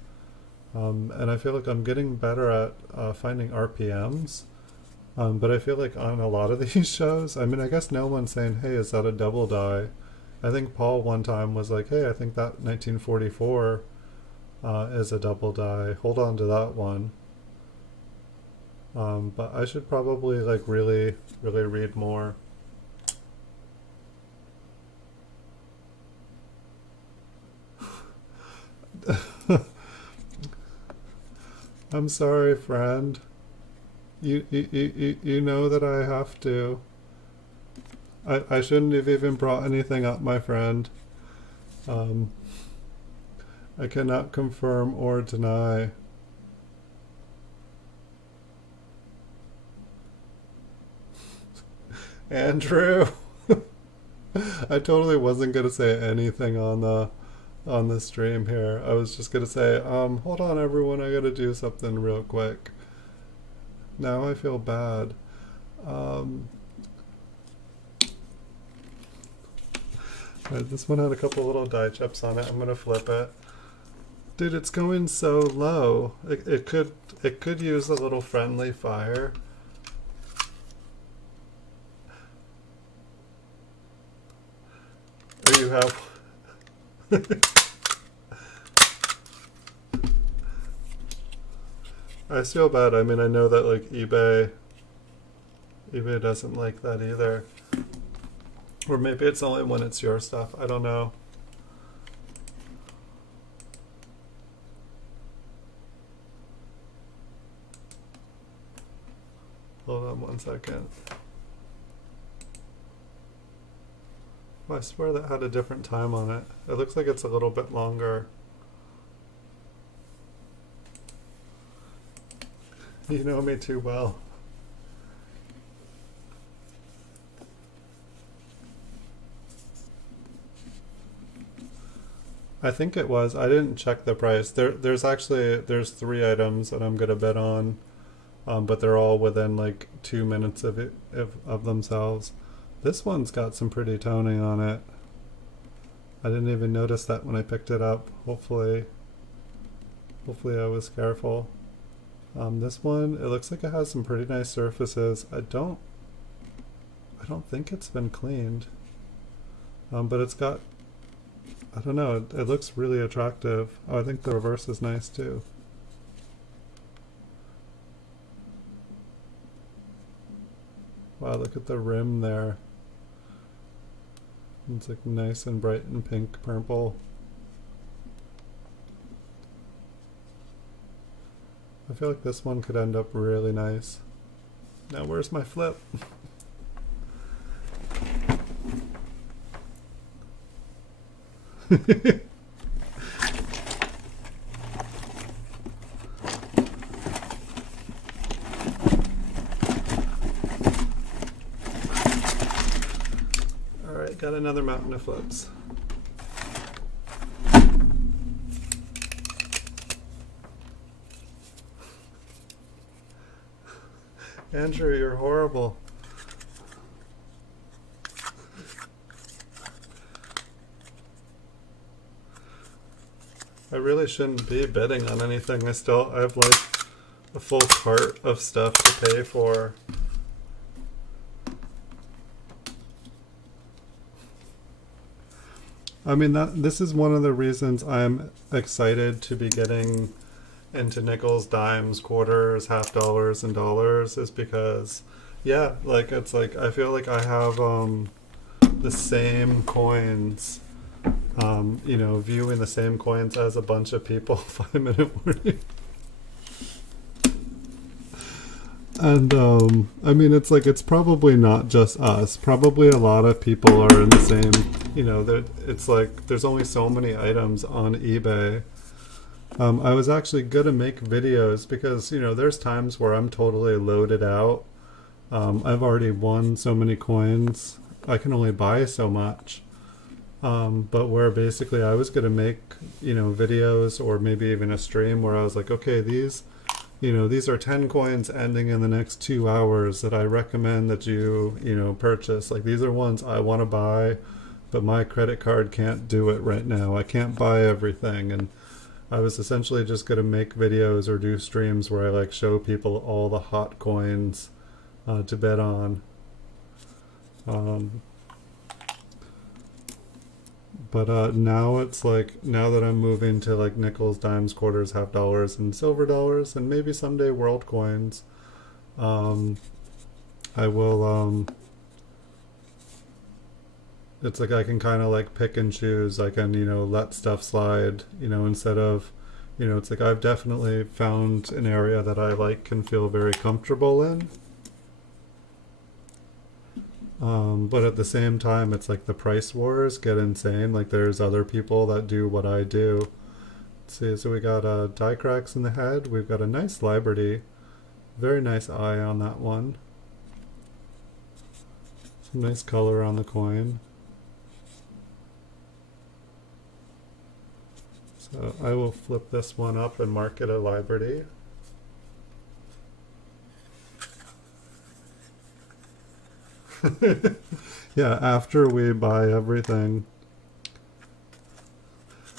And I feel like I'm getting better at finding RPMs. But I feel like on a lot of these shows, I mean, I guess no one's saying, hey, is that a double die? I think Paul one time was like, hey, I think that 1944 is a double die. Hold on to that one. But I should probably like really, really read more. I'm sorry, friend. You know that I have to. I shouldn't have even brought anything up, my friend. I cannot confirm or deny. Andrew! I totally wasn't going to say anything on the stream here. I was just going to say, hold on everyone, I got to do something real quick. Now I feel bad. This one had a couple little die chips on it. I'm going to flip it. Dude, it's going so low. It could use a little friendly fire. Or you have... I feel bad. I mean, I know that like eBay doesn't like that either. Or maybe it's only when it's your stuff. I don't know. Hold on one second. Oh, I swear that had a different time on it. It looks like it's a little bit longer. You know me too well. I think it was. I didn't check the price. There's 3 items that I'm gonna bet on, but they're all within like 2 minutes of themselves. This one's got some pretty toning on it. I didn't even notice that when I picked it up. Hopefully I was careful. This one, it looks like it has some pretty nice surfaces. I don't think it's been cleaned. But it's got, I don't know, it looks really attractive. Oh, I think the reverse is nice too. Wow, look at the rim there. It's like nice and bright and pink purple. I feel like this one could end up really nice. Now where's my flip? Alright, got another mountain of flips. Andrew, you're horrible. I really shouldn't be bidding on anything. I have like a full cart of stuff to pay for. I mean, this is one of the reasons I'm excited to be getting into nickels, dimes, quarters, half dollars, and dollars, is because, yeah, like it's like I feel like I have the same coins, viewing the same coins as a bunch of people. 5-minute warning. And I mean, it's like it's probably not just us. Probably a lot of people are in the same. It's like there's only so many items on eBay. I was actually gonna make videos because there's times where I'm totally loaded out. I've already won so many coins. I can only buy so much. But where basically I was gonna make videos or maybe even a stream where I was like, okay, these are 10 coins ending in the next 2 hours that I recommend that you purchase. Like these are ones I want to buy, but my credit card can't do it right now. I can't buy everything. And I was essentially just going to make videos or do streams where I like show people all the hot coins to bet on. But now it's like, now that I'm moving to like nickels, dimes, quarters, half dollars, and silver dollars, and maybe someday world coins, I will, it's like I can kind of like pick and choose. I can, let stuff slide, instead of, it's like I've definitely found an area that I like and feel very comfortable in. But at the same time, it's like the price wars get insane. Like there's other people that do what I do. Let's see, so we got die cracks in the head. We've got a nice Liberty. Very nice eye on that one. Some nice color on the coin. So I will flip this one up and mark it a Liberty. Yeah, after we buy everything.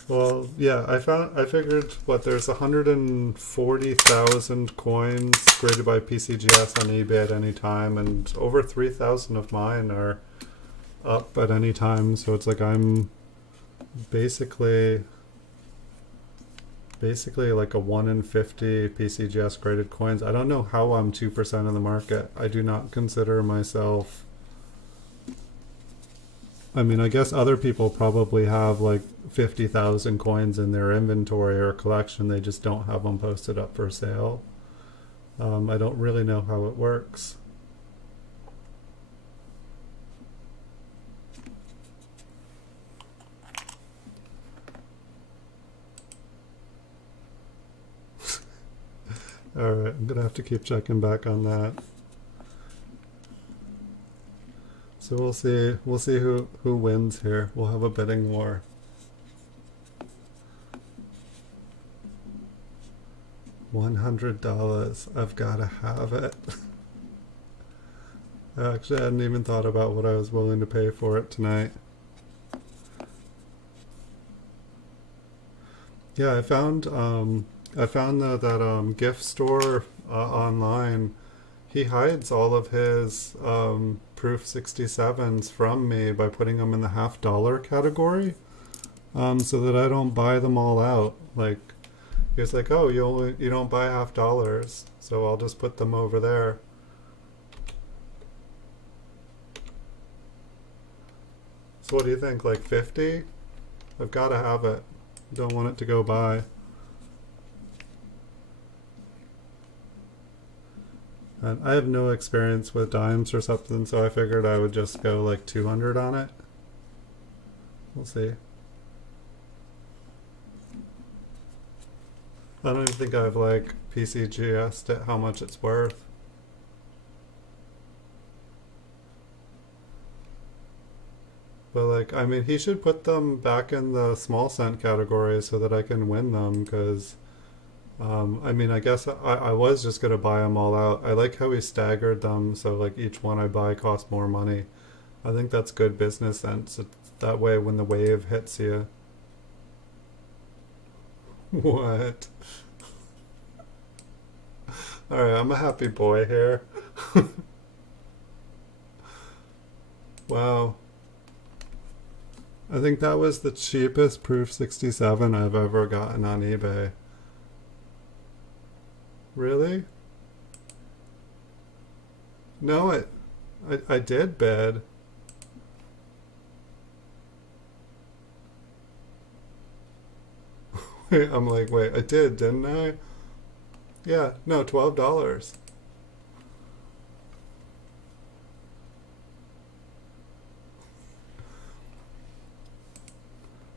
Well, yeah, I figured there's 140,000 coins graded by PCGS on eBay at any time, and over 3,000 of mine are up at any time, so it's like I'm basically like a 1 in 50 PCGS graded coins. I don't know how I'm 2% of the market. I do not consider myself. I mean, I guess other people probably have like 50,000 coins in their inventory or collection. They just don't have them posted up for sale. I don't really know how it works. Alright, I'm gonna have to keep checking back on that. So we'll see who wins here. We'll have a bidding war. $100. I've got to have it. I actually hadn't even thought about what I was willing to pay for it tonight. Yeah, I found that gift store online. He hides all of his Proof 67s from me by putting them in the $half category, so that I don't buy them all out. Like, he was like, "Oh, you don't buy $half, so I'll just put them over there." So what do you think? Like 50? I've got to have it. Don't want it to go by. And I have no experience with dimes or something, so I figured I would just go like 200 on it. We'll see. I don't even think I've like PCGS'd it how much it's worth. But like, I mean, he should put them back in the small cent category so that I can win them, because I mean, I guess I was just gonna buy them all out. I like how he staggered them, so like each one I buy costs more money. I think that's good business sense. That way when the wave hits you. What? Alright, I'm a happy boy here. Wow. I think that was the cheapest Proof 67 I've ever gotten on eBay. Really? No, I did bid. Wait, I'm like, wait, I did, didn't I? Yeah, no, $12.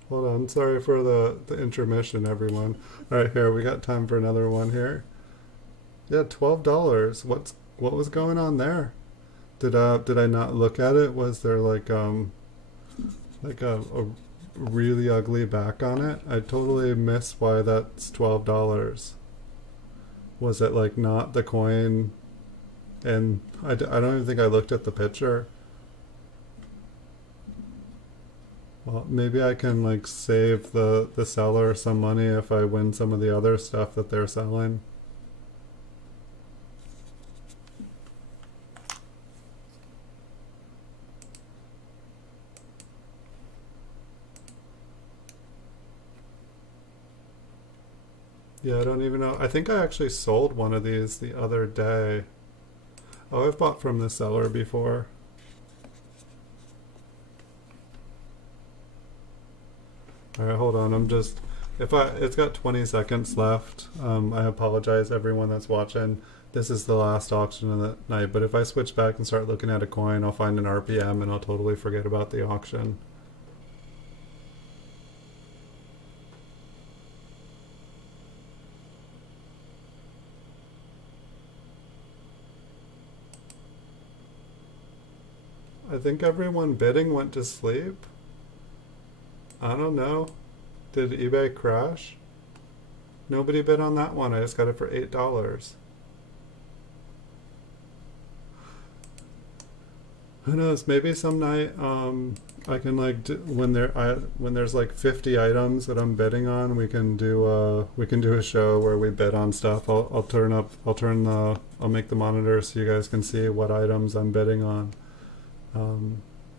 Hold on, sorry for the intermission, everyone. Alright, here, we got time for another one here. Yeah, $12. What was going on there? Did I not look at it? Was there like a really ugly back on it? I totally missed why that's $12. Was it like not the coin? And I don't even think I looked at the picture. Well, maybe I can like save the seller some money if I win some of the other stuff that they're selling. Yeah, I don't even know. I think I actually sold one of these the other day. Oh, I've bought from the seller before. Alright, hold on. It's got 20 seconds left. I apologize everyone that's watching. This is the last auction of the night, but if I switch back and start looking at a coin, I'll find an RPM and I'll totally forget about the auction. I think everyone bidding went to sleep. I don't know. Did eBay crash? Nobody bid on that one. I just got it for $8. Who knows? Maybe some night I can like when there's like 50 items that I'm bidding on, we can do a show where we bid on stuff. I'll make the monitor so you guys can see what items I'm bidding on.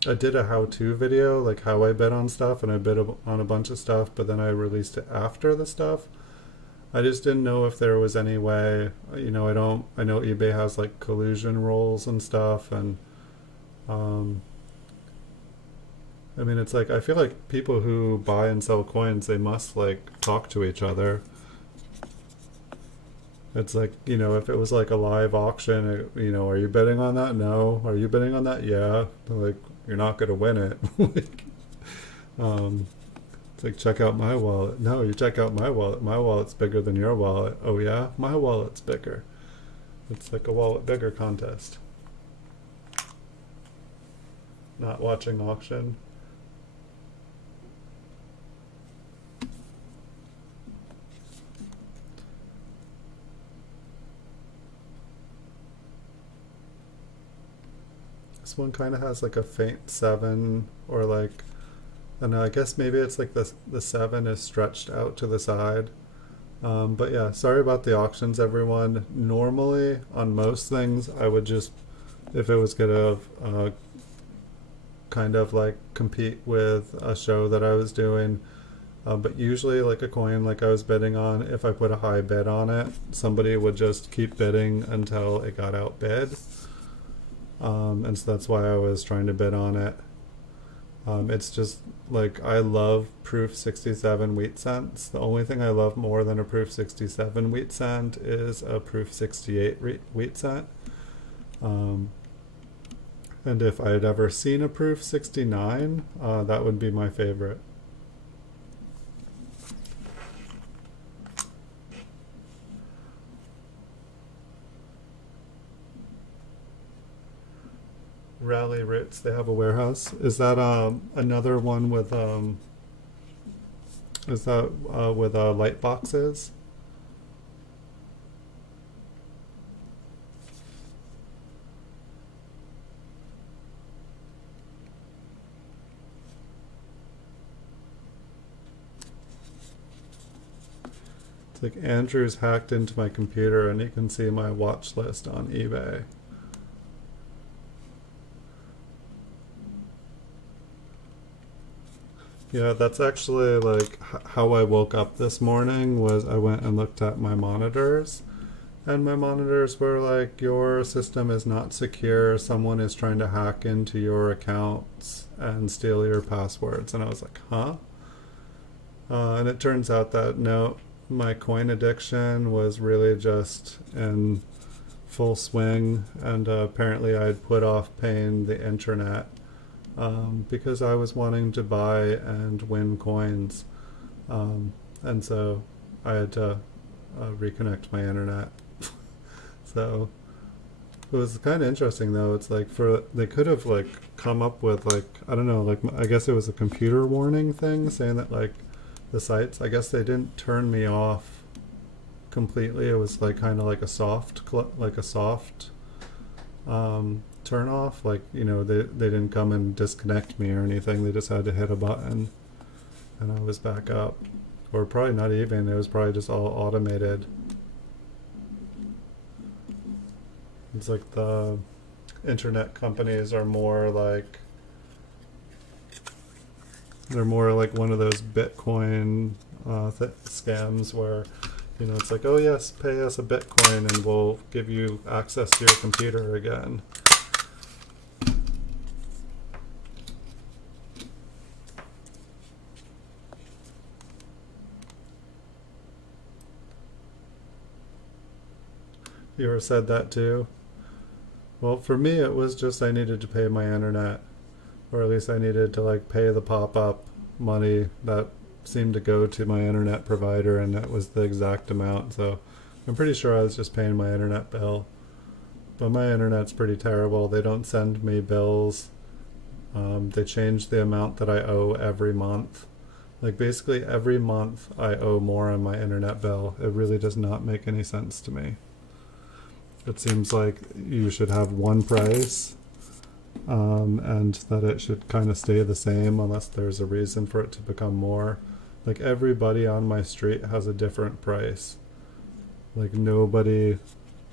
I did a how-to video, like how I bid on stuff, and I bid on a bunch of stuff, but then I released it after the stuff. I just didn't know if there was any way, I know eBay has like collusion rules and stuff, and I mean, it's like, I feel like people who buy and sell coins, they must like talk to each other. It's like, if it was like a live auction, are you betting on that? No. Are you betting on that? Yeah. Like, you're not going to win it. Like, it's like, check out my wallet. No, you check out my wallet. My wallet's bigger than your wallet. Oh yeah? My wallet's bigger. It's like a wallet bigger contest. Not watching auction. This one kind of has like a faint 7, or like, I don't know, I guess maybe it's like the 7 is stretched out to the side. But yeah, sorry about the auctions, everyone. Normally, on most things, I would just, if it was gonna kind of like compete with a show that I was doing, but usually like a coin like I was bidding on, if I put a high bid on it, somebody would just keep bidding until it got outbid. And so that's why I was trying to bid on it. It's just like, I love proof 67 wheat cents. The only thing I love more than a proof 67 wheat cent is a proof 68 wheat cent. And if I had ever seen a proof 69, that would be my favorite. Rally Ritz, they have a warehouse. Is that another one with light boxes? It's like Andrew's hacked into my computer and he can see my watch list on eBay. Yeah, that's actually like how I woke up this morning. Was I went and looked at my monitors, and my monitors were like, your system is not secure, someone is trying to hack into your accounts and steal your passwords. And I was like, huh? And it turns out that no, my coin addiction was really just in full swing, and apparently I'd put off paying the internet because I was wanting to buy and win coins. And so I had to reconnect my internet. So it was kind of interesting though. It's like, they could have like come up with like, I don't know, like, I guess it was a computer warning thing saying that like the sites, I guess they didn't turn me off completely. It was like kind of like a soft turn off, like, you know, they didn't come and disconnect me or anything. They just had to hit a button and I was back up. Or probably not even, it was probably just all automated. It's like the internet companies are more like, they're more like one of those Bitcoin scams where, you know, it's like, oh yes, pay us a Bitcoin and we'll give you access to your computer again. You ever said that too? Well, for me, it was just I needed to pay my internet, or at least I needed to like pay the pop-up money that seemed to go to my internet provider, and that was the exact amount. So I'm pretty sure I was just paying my internet bill. But my internet's pretty terrible. They don't send me bills. They change the amount that I owe every month. Like basically every month I owe more on my internet bill. It really does not make any sense to me. It seems like you should have one price, and that it should kind of stay the same unless there's a reason for it to become more. Like everybody on my street has a different price. Like nobody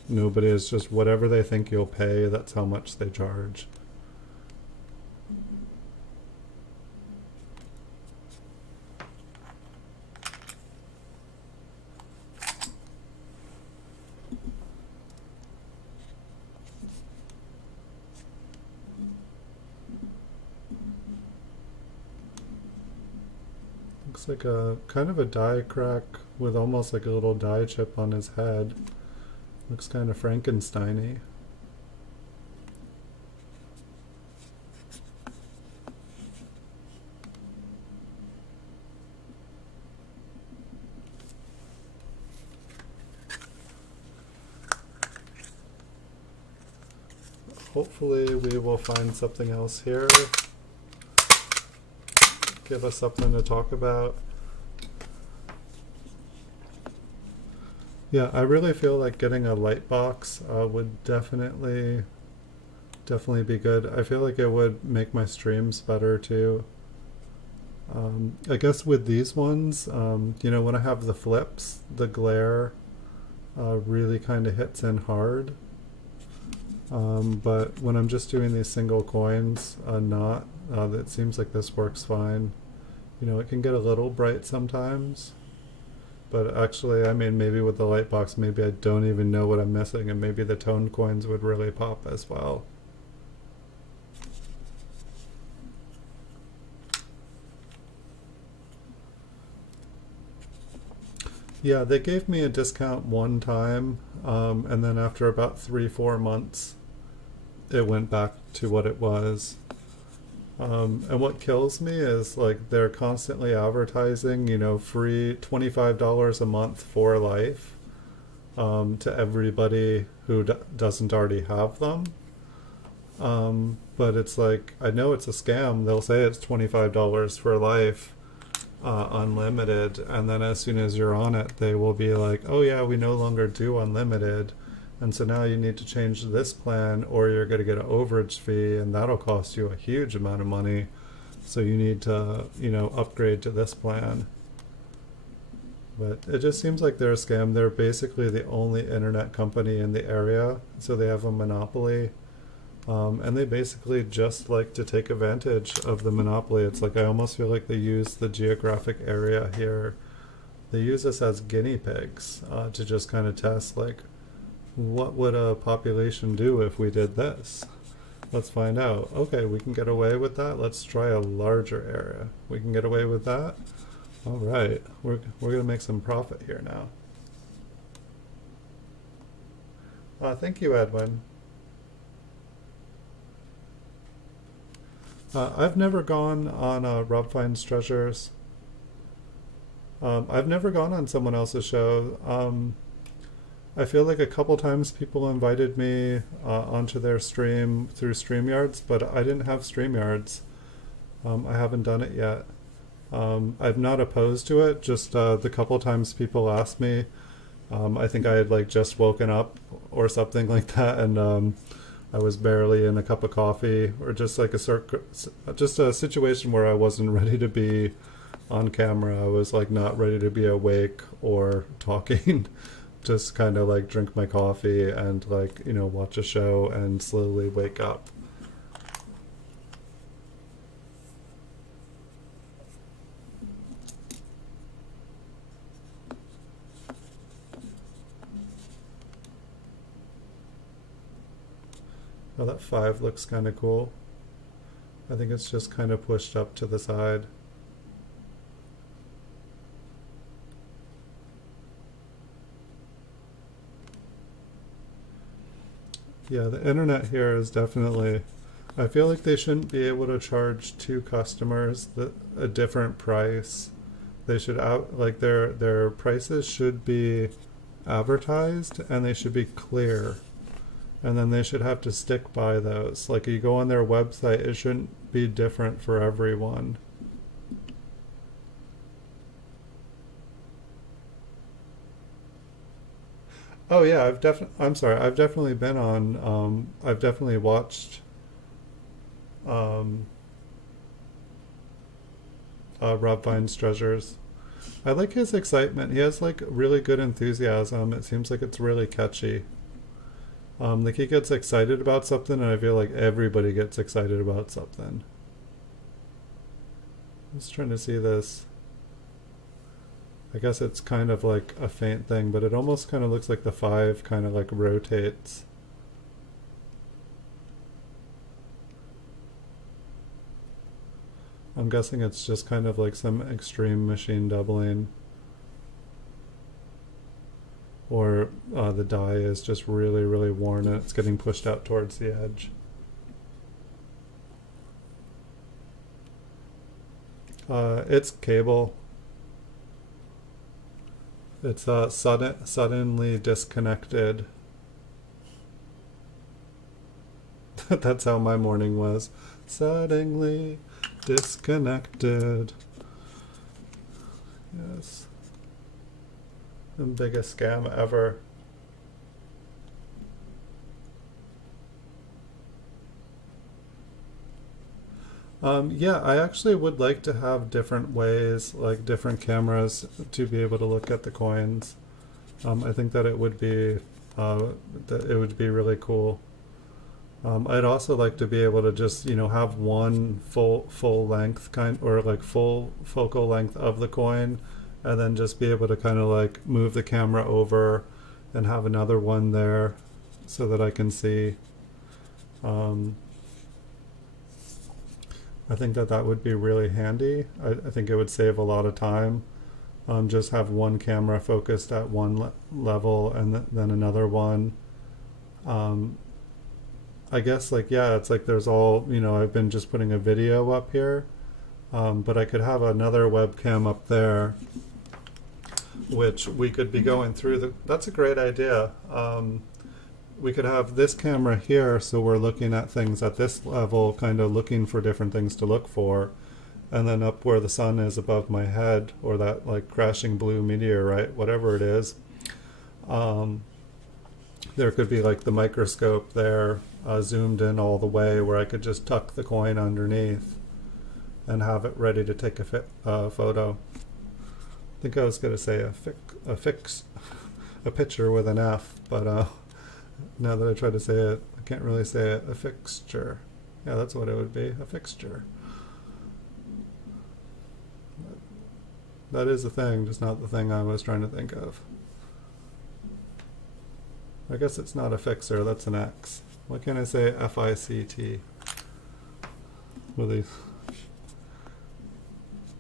is just whatever they think you'll pay, that's how much they charge. Looks like a kind of a die crack with almost like a little die chip on his head. Looks kind of Frankenstein-y. Hopefully we will find something else here. Give us something to talk about. Yeah, I really feel like getting a light box would definitely definitely be good. I feel like it would make my streams better too. I guess with these ones, you know, when I have the flips, the glare really kind of hits in hard. But when I'm just doing these single coins, not, it seems like this works fine. You know, it can get a little bright sometimes. But actually, I mean, maybe with the light box, maybe I don't even know what I'm missing, and maybe the tone coins would really pop as well. Yeah, they gave me a discount one time, and then after about 3, 4 months, it went back to what it was. And what kills me is like they're constantly advertising, you know, free $25 a month for life to everybody who doesn't already have them. But it's like, I know it's a scam. They'll say it's $25 for life, unlimited, and then as soon as you're on it, they will be like, oh yeah, we no longer do unlimited. And so now you need to change this plan or you're going to get an overage fee and that'll cost you a huge amount of money. So you need to, you know, upgrade to this plan. But it just seems like they're a scam. They're basically the only internet company in the area. So they have a monopoly. And they basically just like to take advantage of the monopoly. It's like I almost feel like they use the geographic area here. They use us as guinea pigs to just kind of test like, what would a population do if we did this? Let's find out. Okay, we can get away with that. Let's try a larger area. We can get away with that. All right, we're gonna make some profit here now. Thank you, Edwin. I've never gone on Rob Finds Treasures. I've never gone on someone else's show. I feel like a couple times people invited me onto their stream through StreamYards, but I didn't have StreamYards. I haven't done it yet. I'm not opposed to it, just the couple times people asked me, I think I had like just woken up or something like that, and I was barely in a cup of coffee, or just like just a situation where I wasn't ready to be on camera. I was like not ready to be awake or talking. Just kind of like drink my coffee and like, you know, watch a show and slowly wake up. Oh, that 5 looks kind of cool. I think it's just kind of pushed up to the side. Yeah, the internet here is definitely, I feel like they shouldn't be able to charge two customers a different price. They should like their prices should be advertised and they should be clear. And then they should have to stick by those. Like you go on their website, it shouldn't be different for everyone. Oh yeah, I'm sorry. I've definitely been on. I've definitely watched um, Rob Finds Treasures. I like his excitement. He has like really good enthusiasm. It seems like it's really catchy. Like he gets excited about something, and I feel like everybody gets excited about something. I'm just trying to see this. I guess it's kind of like a faint thing, but it almost kind of looks like the 5 kind of like rotates. I'm guessing it's just kind of like some extreme machine doubling. Or the die is just really, really worn and it's getting pushed out towards the edge. It's cable. It's suddenly disconnected. That's how my morning was. Suddenly disconnected. Yes. The biggest scam ever. Yeah, I actually would like to have different ways, like different cameras, to be able to look at the coins. I think that uh, it would be really cool. I'd also like to be able to just, have one full length kind, or like full focal length of the coin, and then just be able to kind of like move the camera over and have another one there so that I can see. Um, I think that that would be really handy. I think it would save a lot of time. Just have one camera focused at one level and then another one. Um, I guess like, yeah, it's like there's all, I've been just putting a video up here, but I could have another webcam up there, which we could be going through that's a great idea. We could have this camera here, so we're looking at things at this level, kind of looking for different things to look for, and then up where the sun is above my head, or that like crashing blue meteorite, whatever it is, um, there could be like the microscope there, zoomed in all the way, where I could just tuck the coin underneath and have it ready to take a photo. I think I was going to say a picture with an F, but now that I try to say it, I can't really say it. A fixture. Yeah, that's what it would be. A fixture. That is a thing, just not the thing I was trying to think of. I guess it's not a fixer, that's an X. Why can't I say FICT? With these. I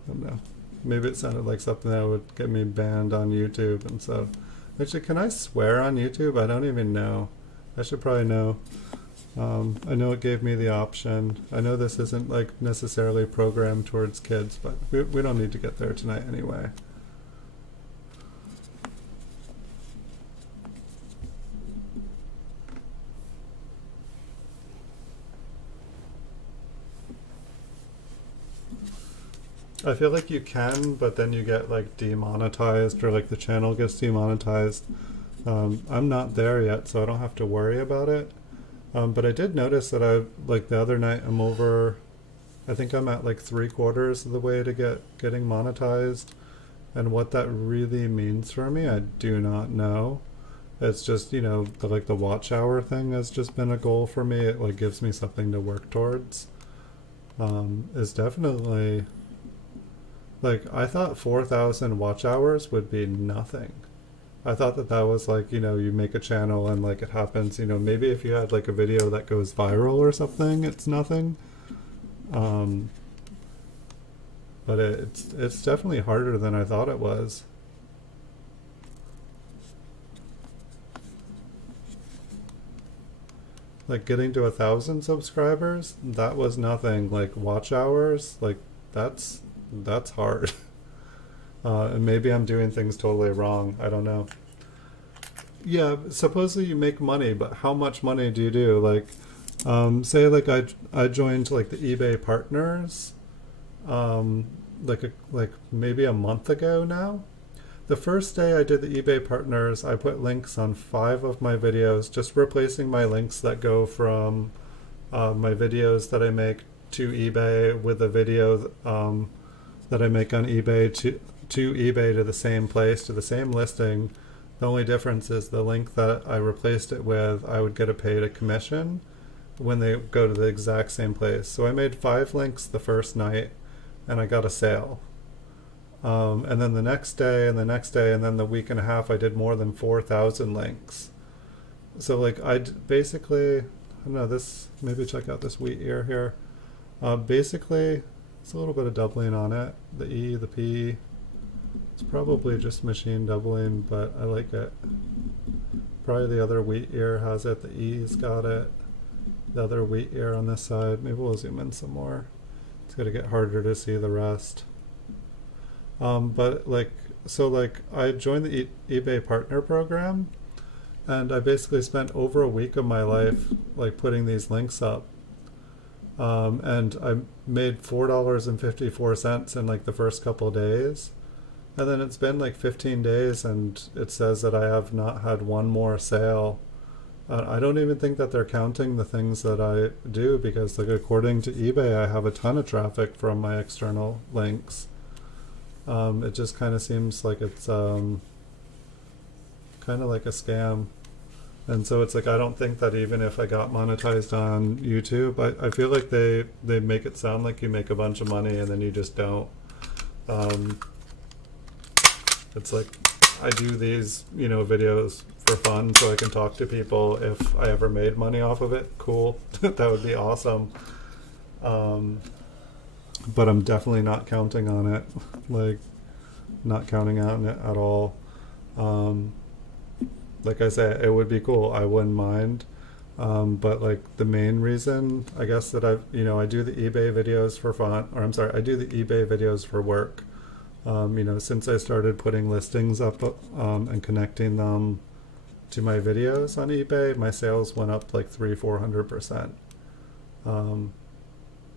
don't know. Maybe it sounded like something that would get me banned on YouTube, and so. Actually, can I swear on YouTube? I don't even know. I should probably know. I know it gave me the option. I know this isn't like necessarily programmed towards kids, but we don't need to get there tonight anyway. I feel like you can, but then you get like demonetized, or like the channel gets demonetized. I'm not there yet, so I don't have to worry about it. But I did notice that like the other night, I think I'm at like 3/4 of the way to getting monetized. And what that really means for me, I do not know. It's just, the watch hour thing has just been a goal for me. It like gives me something to work towards. It's definitely, like, I thought 4,000 watch hours would be nothing. I thought that was like, you make a channel and like it happens, maybe if you had like a video that goes viral or something, it's nothing. But it's definitely harder than I thought it was. Like getting to 1,000 subscribers, that was nothing. Like watch hours, like that's hard. And maybe I'm doing things totally wrong. I don't know. Yeah, supposedly you make money, but how much money do you do? Like, say like I joined like the eBay partners, like maybe a month ago now. The first day I did the eBay partners, I put links on 5 of my videos, just replacing my links that go from my videos that I make to eBay with the video that I make on eBay to eBay, to the same place, to the same listing. The only difference is the link that I replaced it with, I would get paid a commission when they go to the exact same place. So I made 5 links the first night and I got a sale. And then the next day and the next day and then the week and a half, I did more than 4,000 links. So like basically, I don't know, this, maybe check out this wheat ear here. Basically, it's a little bit of doubling on it. The E, the P, it's probably just machine doubling, but I like it. Probably the other wheat ear has it. The E's got it. The other wheat ear on this side. Maybe we'll zoom in some more. It's going to get harder to see the rest. But like, so like I joined the eBay partner program, and I basically spent over a week of my life like putting these links up. And I made $4.54 in like the first couple of days. And then it's been like 15 days and it says that I have not had one more sale I don't even think that they're counting the things that I do, because like according to eBay, I have a ton of traffic from my external links. It just kind of seems like it's kind of like a scam. And so it's like, I don't think that even if I got monetized on YouTube, I feel like they make it sound like you make a bunch of money and then you just don't. Um, it's like, I do these, videos for fun so I can talk to people. If I ever made money off of it, cool. That would be awesome. But I'm definitely not counting on it. Like, not counting on it at all. Like I say, it would be cool. I wouldn't mind. But like the main reason, I guess, that I do the eBay videos for fun, or I'm sorry, I do the eBay videos for work. Since I started putting listings up and connecting them to my videos on eBay, my sales went up like 300-400%.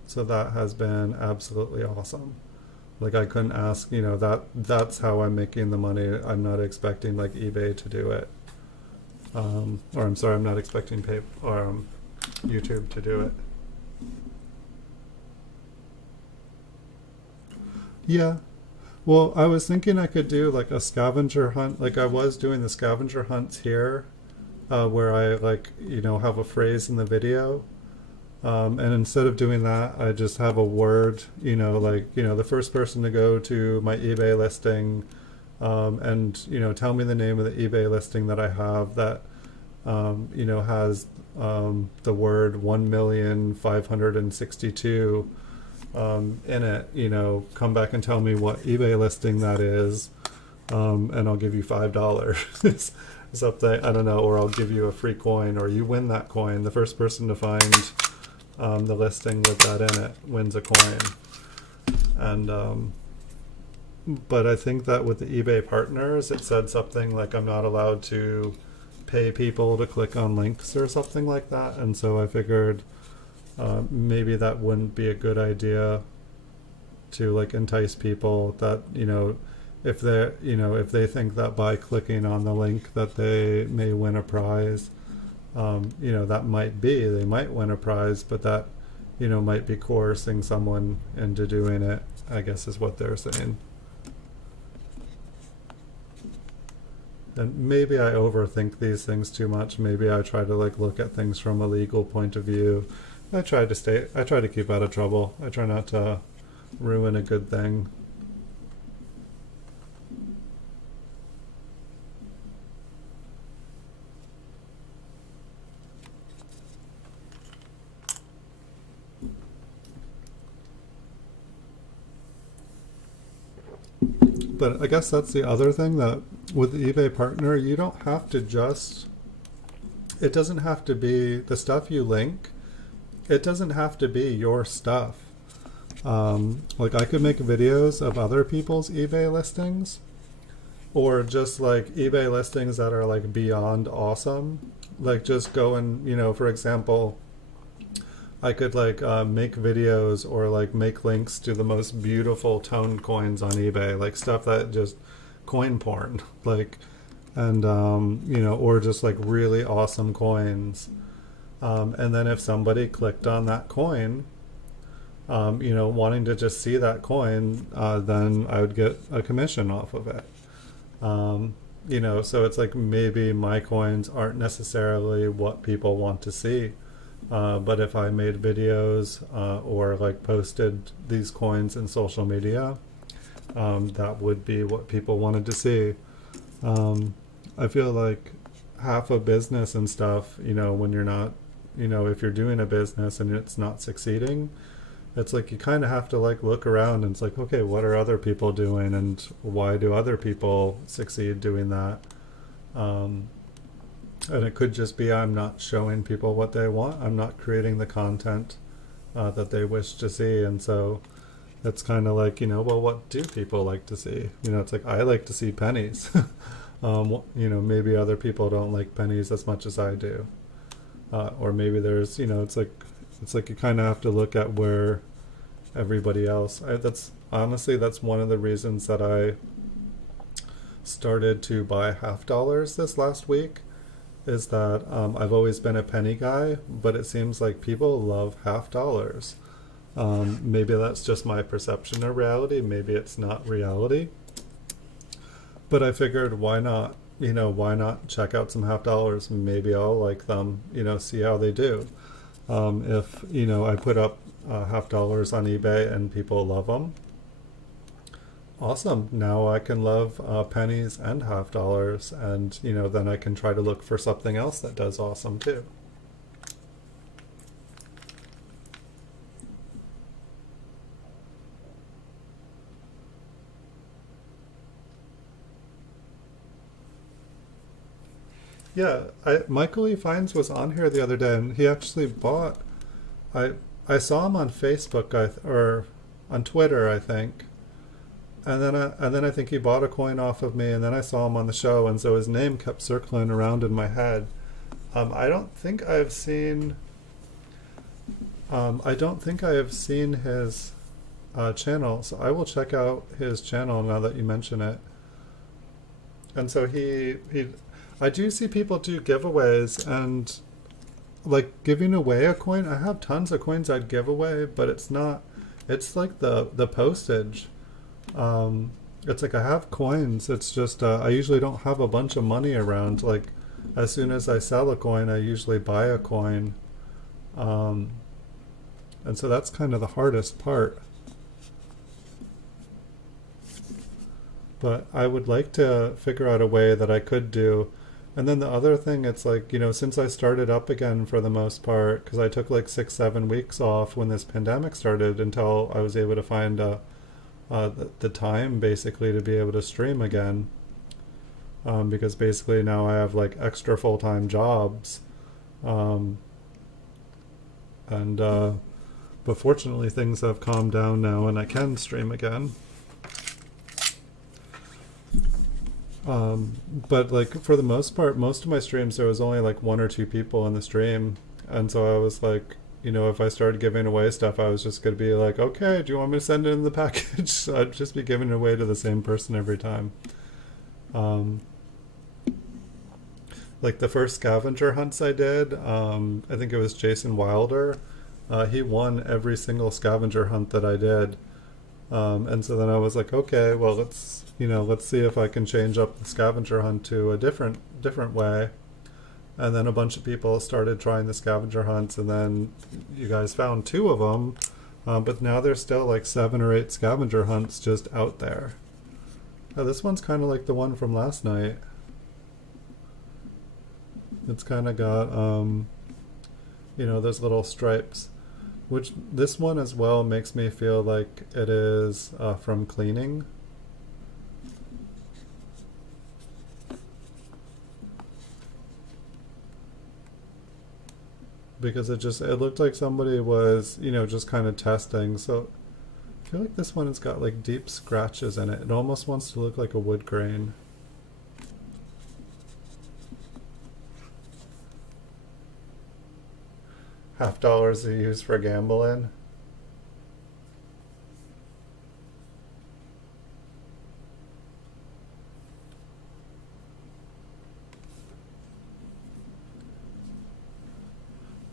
So that has been absolutely awesome. Like I couldn't ask, that's how I'm making the money. I'm not expecting like eBay to do it. Or I'm sorry, I'm not expecting YouTube to do it. Yeah. Well, I was thinking I could do like a scavenger hunt. Like I was doing the scavenger hunts here, where I like, have a phrase in the video. And instead of doing that, I just have a word, the first person to go to my eBay listing, and, tell me the name of the eBay listing that I have that, has the word 1,562 in it, come back and tell me what eBay listing that is, and I'll give you $5. Something, I don't know, or I'll give you a free coin, or you win that coin. The first person to find the listing with that in it wins a coin. And but I think that with the eBay partners, it said something like I'm not allowed to pay people to click on links or something like that. And so I figured maybe that wouldn't be a good idea to like entice people that, if they think that by clicking on the link that they may win a prize, that they might win a prize, but that, might be coercing someone into doing it, I guess is what they're saying. And maybe I overthink these things too much. Maybe I try to like look at things from a legal point of view. I try to keep out of trouble. I try not to ruin a good thing. But I guess that's the other thing, that with the eBay partner, you don't have to it doesn't have to be the stuff you link. It doesn't have to be your stuff. Like I could make videos of other people's eBay listings, or just like eBay listings that are like beyond awesome. Like just go and, for example, I could like make videos or like make links to the most beautiful toned coins on eBay, like stuff that just coin porn, like, and or just like really awesome coins. And then if somebody clicked on that coin, wanting to just see that coin, then I would get a commission off of it. So it's like maybe my coins aren't necessarily what people want to see. But if I made videos or like posted these coins in social media, that would be what people wanted to see. I feel like half a business and stuff, when you're not, if you're doing a business and it's not succeeding, it's like you kind of have to like look around and it's like, okay, what are other people doing and why do other people succeed doing that? And it could just be I'm not showing people what they want. I'm not creating the content that they wish to see. And so it's kind of like, well, what do people like to see? It's like I like to see pennies. Maybe other people don't like pennies as much as I do. Or maybe there's, it's like you kind of have to look at where everybody else. That's one of the reasons that I started to buy $50 this last week. is that I've always been a penny guy, but it seems like people love half dollars. Maybe that's just my perception of reality. Maybe it's not reality. But I figured, why not? Why not check out some half dollars? Maybe I'll like them. See how they do. If I put up half dollars on eBay and people love them, awesome. Now I can love pennies and half dollars, and then I can try to look for something else that does awesome too. Yeah, Michael E. Fines was on here the other day, and he actually bought. I I saw him on Facebook, or on Twitter, I think, and then I think he bought a coin off of me, and then I saw him on the show, and so his name kept circling around in my head. I don't think I've seen. I don't think I have seen his channel, so I will check out his channel now that you mention it. And so I do see people do giveaways, and like giving away a coin. I have tons of coins I'd give away, but it's not. It's like the postage. It's like I have coins. It's just I usually don't have a bunch of money around. Like as soon as I sell a coin, I usually buy a coin. And so that's kind of the hardest part. But I would like to figure out a way that I could do. And then the other thing, it's like, since I started up again for the most part, because I took like 6-7 weeks off when this pandemic started until I was able to find the time basically to be able to stream again. Because basically now I have like extra full-time jobs. But fortunately things have calmed down now and I can stream again. But like for the most part, most of my streams there was only like 1 or 2 people in the stream, and so I was like, if I started giving away stuff, I was just going to be like, okay, do you want me to send it in the package? So I'd just be giving it away to the same person every time. Like the first scavenger hunts I did, I think it was Jason Wilder. He won every single scavenger hunt that I did. And so then I was like, okay, well, let's see if I can change up the scavenger hunt to a different way. And then a bunch of people started trying the scavenger hunts, and then you guys found 2 of them. But now there's still like 7 or 8 scavenger hunts just out there. This one's kind of like the one from last night. It's kind of got, those little stripes. Which this one as well makes me feel like it is from cleaning. Because it looked like somebody was, just kind of testing. So I feel like this one has got like deep scratches in it. It almost wants to look like a wood grain. $50 to use for gambling.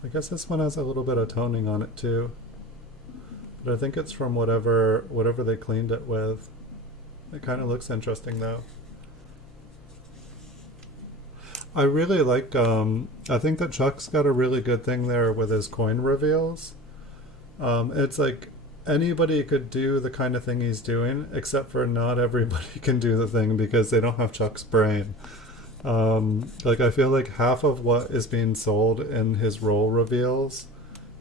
I guess this one has a little bit of toning on it too, but I think it's from whatever they cleaned it with. It kind of looks interesting though. I really like, I think that Chuck's got a really good thing there with his coin reveals. It's like anybody could do the kind of thing he's doing, except for not everybody can do the thing because they don't have Chuck's brain. Like I feel like half of what is being sold in his roll reveals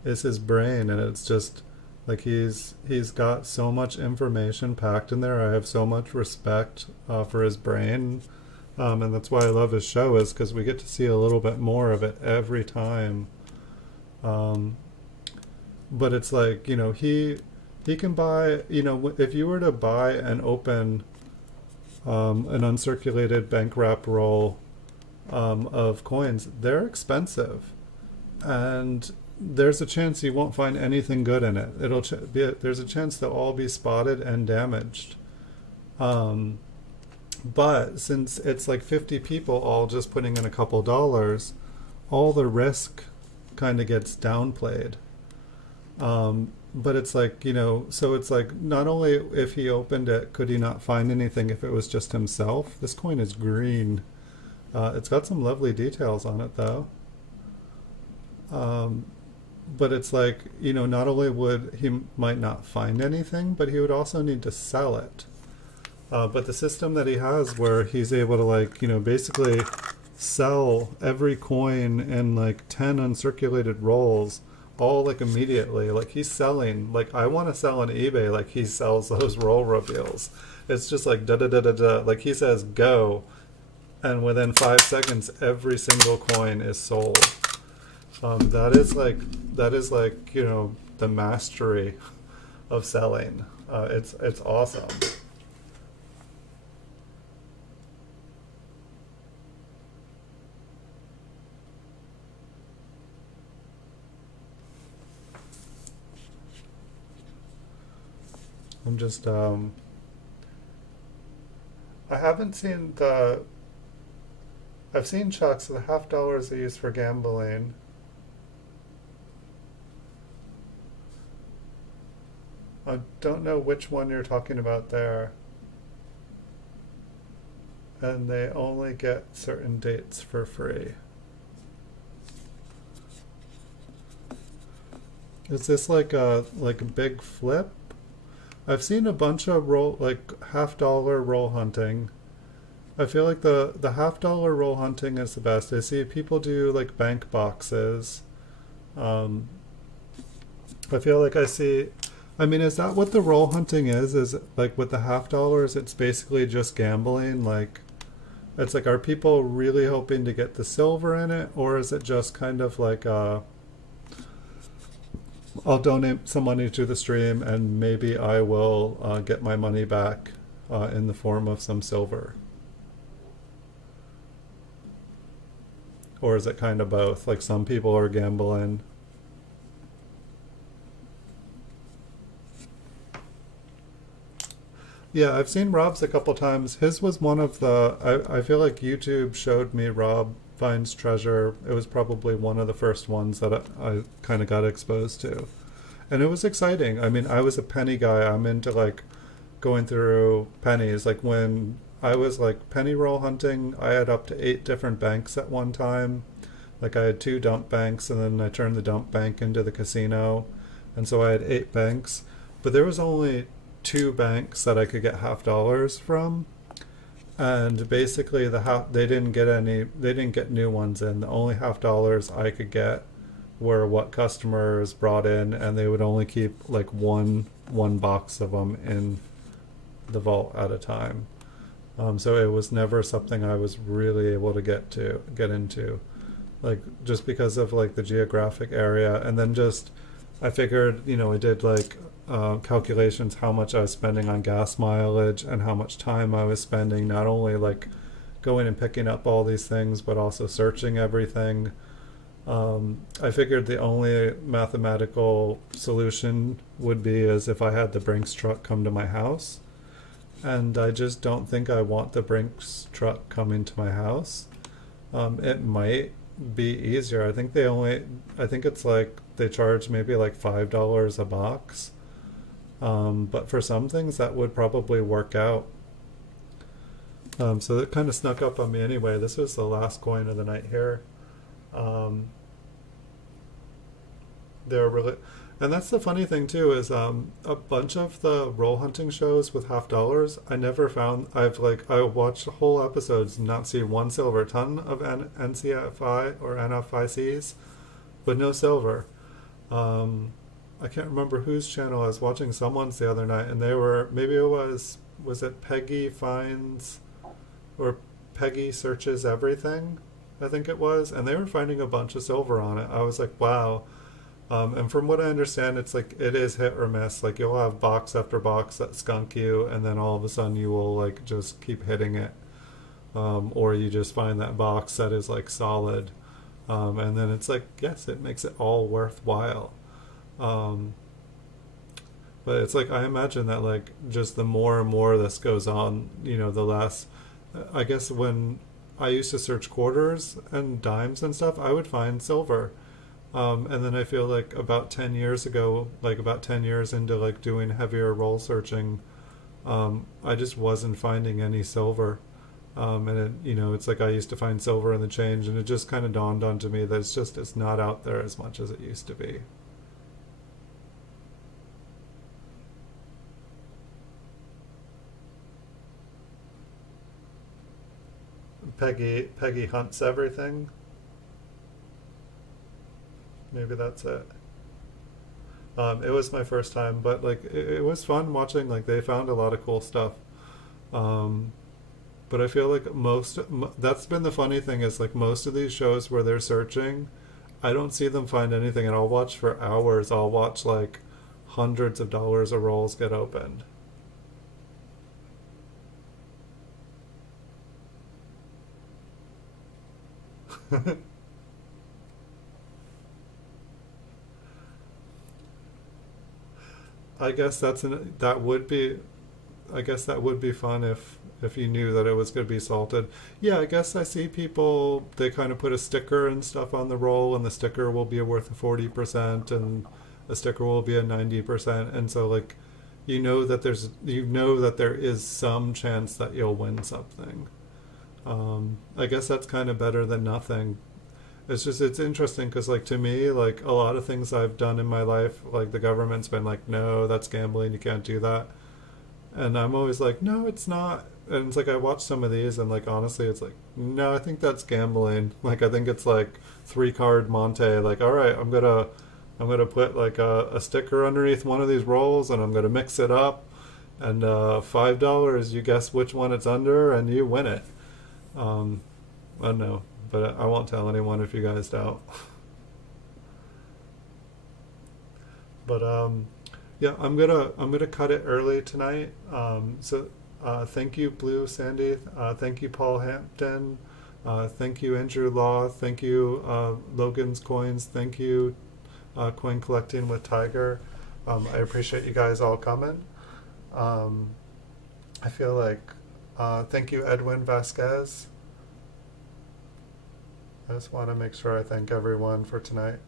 is his brain, and it's just like he's got so much information packed in there. I have so much respect for his brain. And that's why I love his show, is because we get to see a little bit more of it every time. But it's like, he can buy, if you were to buy and open an uncirculated bank wrap roll of coins, they're expensive. And there's a chance you won't find anything good in it. There's a chance they'll all be spotted and damaged. But since it's like 50 people all just putting in a couple dollars, all the risk kind of gets downplayed. But it's like, so it's like not only if he opened it, could he not find anything if it was just himself? This coin is green. It's got some lovely details on it though. Um, but it's like, not only would he might not find anything, but he would also need to sell it. But the system that he has where he's able to like, basically sell every coin in like 10 uncirculated rolls all like immediately. Like he's selling, like I want to sell on eBay like he sells those roll reveals. It's just like da da da da da. Like he says go, and within 5 seconds every single coin is sold. That is like the mastery of selling. It's awesome. I'm just I haven't seen the I've seen chucks. The half dollars they use for gambling. I don't know which one you're talking about there. And they only get certain dates for free. Is this like a big flip? I've seen a bunch of roll like half dollar roll hunting. I feel like the half dollar roll hunting is the best. I see people do like bank boxes. Um, I feel like I see. I mean, is that what the roll hunting is? Is like with the half dollars, it's basically just gambling. Like, it's like, are people really hoping to get the silver in it, or is it just kind of like I'll donate some money to the stream and maybe I will get my money back in the form of some silver? Or is it kind of both? Like some people are gambling. Yeah, I've seen Rob's a couple times. His was one of I feel like YouTube showed me Rob Finds Treasure. It was probably one of the first ones that I kind of got exposed to. And it was exciting. I mean, I was a penny guy. I'm into like going through pennies. Like when I was like penny roll hunting, I had up to 8 different banks at one time. Like I had 2 dump banks and then I turned the dump bank into the casino. And so I had 8 banks. But there was only 2 banks that I could get half dollars from. And basically they didn't get new ones in. The only half dollars I could get were what customers brought in, and they would only keep like one box of them in the vault at a time. So it was never something I was really able to get into, like just because of like the geographic area. And then just I figured, I did like calculations how much I was spending on gas mileage and how much time I was spending not only like going and picking up all these things but also searching everything. I figured the only mathematical solution would be as if I had the Brinks truck come to my house. And I just don't think I want the Brinks truck coming to my house. It might be easier. I think it's like they charge maybe like $5 a box. But for some things that would probably work out. So that kind of snuck up on me anyway. This was the last coin of the night here. They're really, and that's the funny thing too is a bunch of the roll hunting shows with half dollars. I never found. I watched whole episodes and not see one silver. Ton of NCFI or NFICs, but no silver. I can't remember whose channel I was watching. Someone's the other night, and they were maybe was it Peggy Finds or Peggy Searches Everything, I think it was, and they were finding a bunch of silver on it. I was like, wow. And from what I understand, it's like it is hit or miss. Like you'll have box after box that skunk you, and then all of a sudden you will like just keep hitting it, or you just find that box that is like solid, and then it's like yes, it makes it all worthwhile. Um, but it's like I imagine that like just the more and more this goes on, the less I guess when I used to search quarters and dimes and stuff, I would find silver. And then I feel like about 10 years ago, like about 10 years into like doing heavier roll searching, I just wasn't finding any silver. And it, it's like I used to find silver in the change, and it just kind of dawned onto me that it's not out there as much as it used to be. Peggy hunts everything. Maybe that's it. It was my first time, but like it was fun watching. Like they found a lot of cool stuff. Um, but I feel like that's been the funny thing is like most of these shows where they're searching, I don't see them find anything, and I'll watch for hours. I'll watch like hundreds of dollars of rolls get opened. I guess that would be, I guess that would be fun if you knew that it was going to be salted. Yeah, I guess I see people, they kind of put a sticker and stuff on the roll, and the sticker will be worth a 40%, and a sticker will be a 90%, and so like that there is some chance that you'll win something. I guess that's kind of better than nothing. It's interesting because like to me, like a lot of things I've done in my life, like the government's been like, no, that's gambling, you can't do that, and I'm always like, no, it's not. And it's like I watch some of these, and like honestly, it's like, no, I think that's gambling. Like I think it's like three card Monte. Like, all right, I'm gonna put like a sticker underneath one of these rolls, and I'm gonna mix it up, and $5, you guess which one it's under, and you win it. Um, I don't know, but I won't tell anyone if you guys doubt. But yeah, I'm gonna cut it early tonight. Thank you, Blue Sandy. Thank you, Paul Hampton. Thank you, Andrew Law. Thank you, Logan's Coins. Thank you, Coin Collecting with Tiger. I appreciate you guys all coming. Um, I feel like thank you, Edwin Vasquez. I just want to make sure I thank everyone for tonight.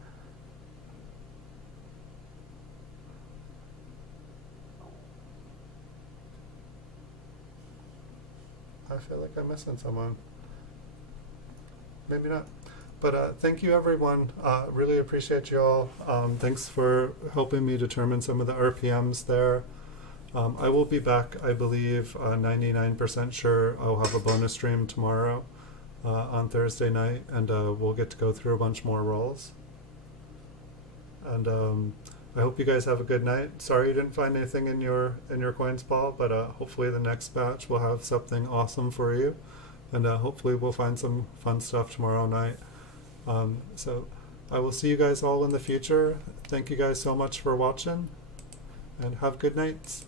I feel like I'm missing someone. Maybe not. But thank you, everyone. Really appreciate you all. Thanks for helping me determine some of the RPMs there. I will be back, I believe, 99% sure I'll have a bonus stream tomorrow on Thursday night, and we'll get to go through a bunch more rolls. And I hope you guys have a good night. Sorry you didn't find anything in your coins ball, but hopefully the next batch will have something awesome for you, and hopefully we'll find some fun stuff tomorrow night. So I will see you guys all in the future. Thank you guys so much for watching, and have good nights.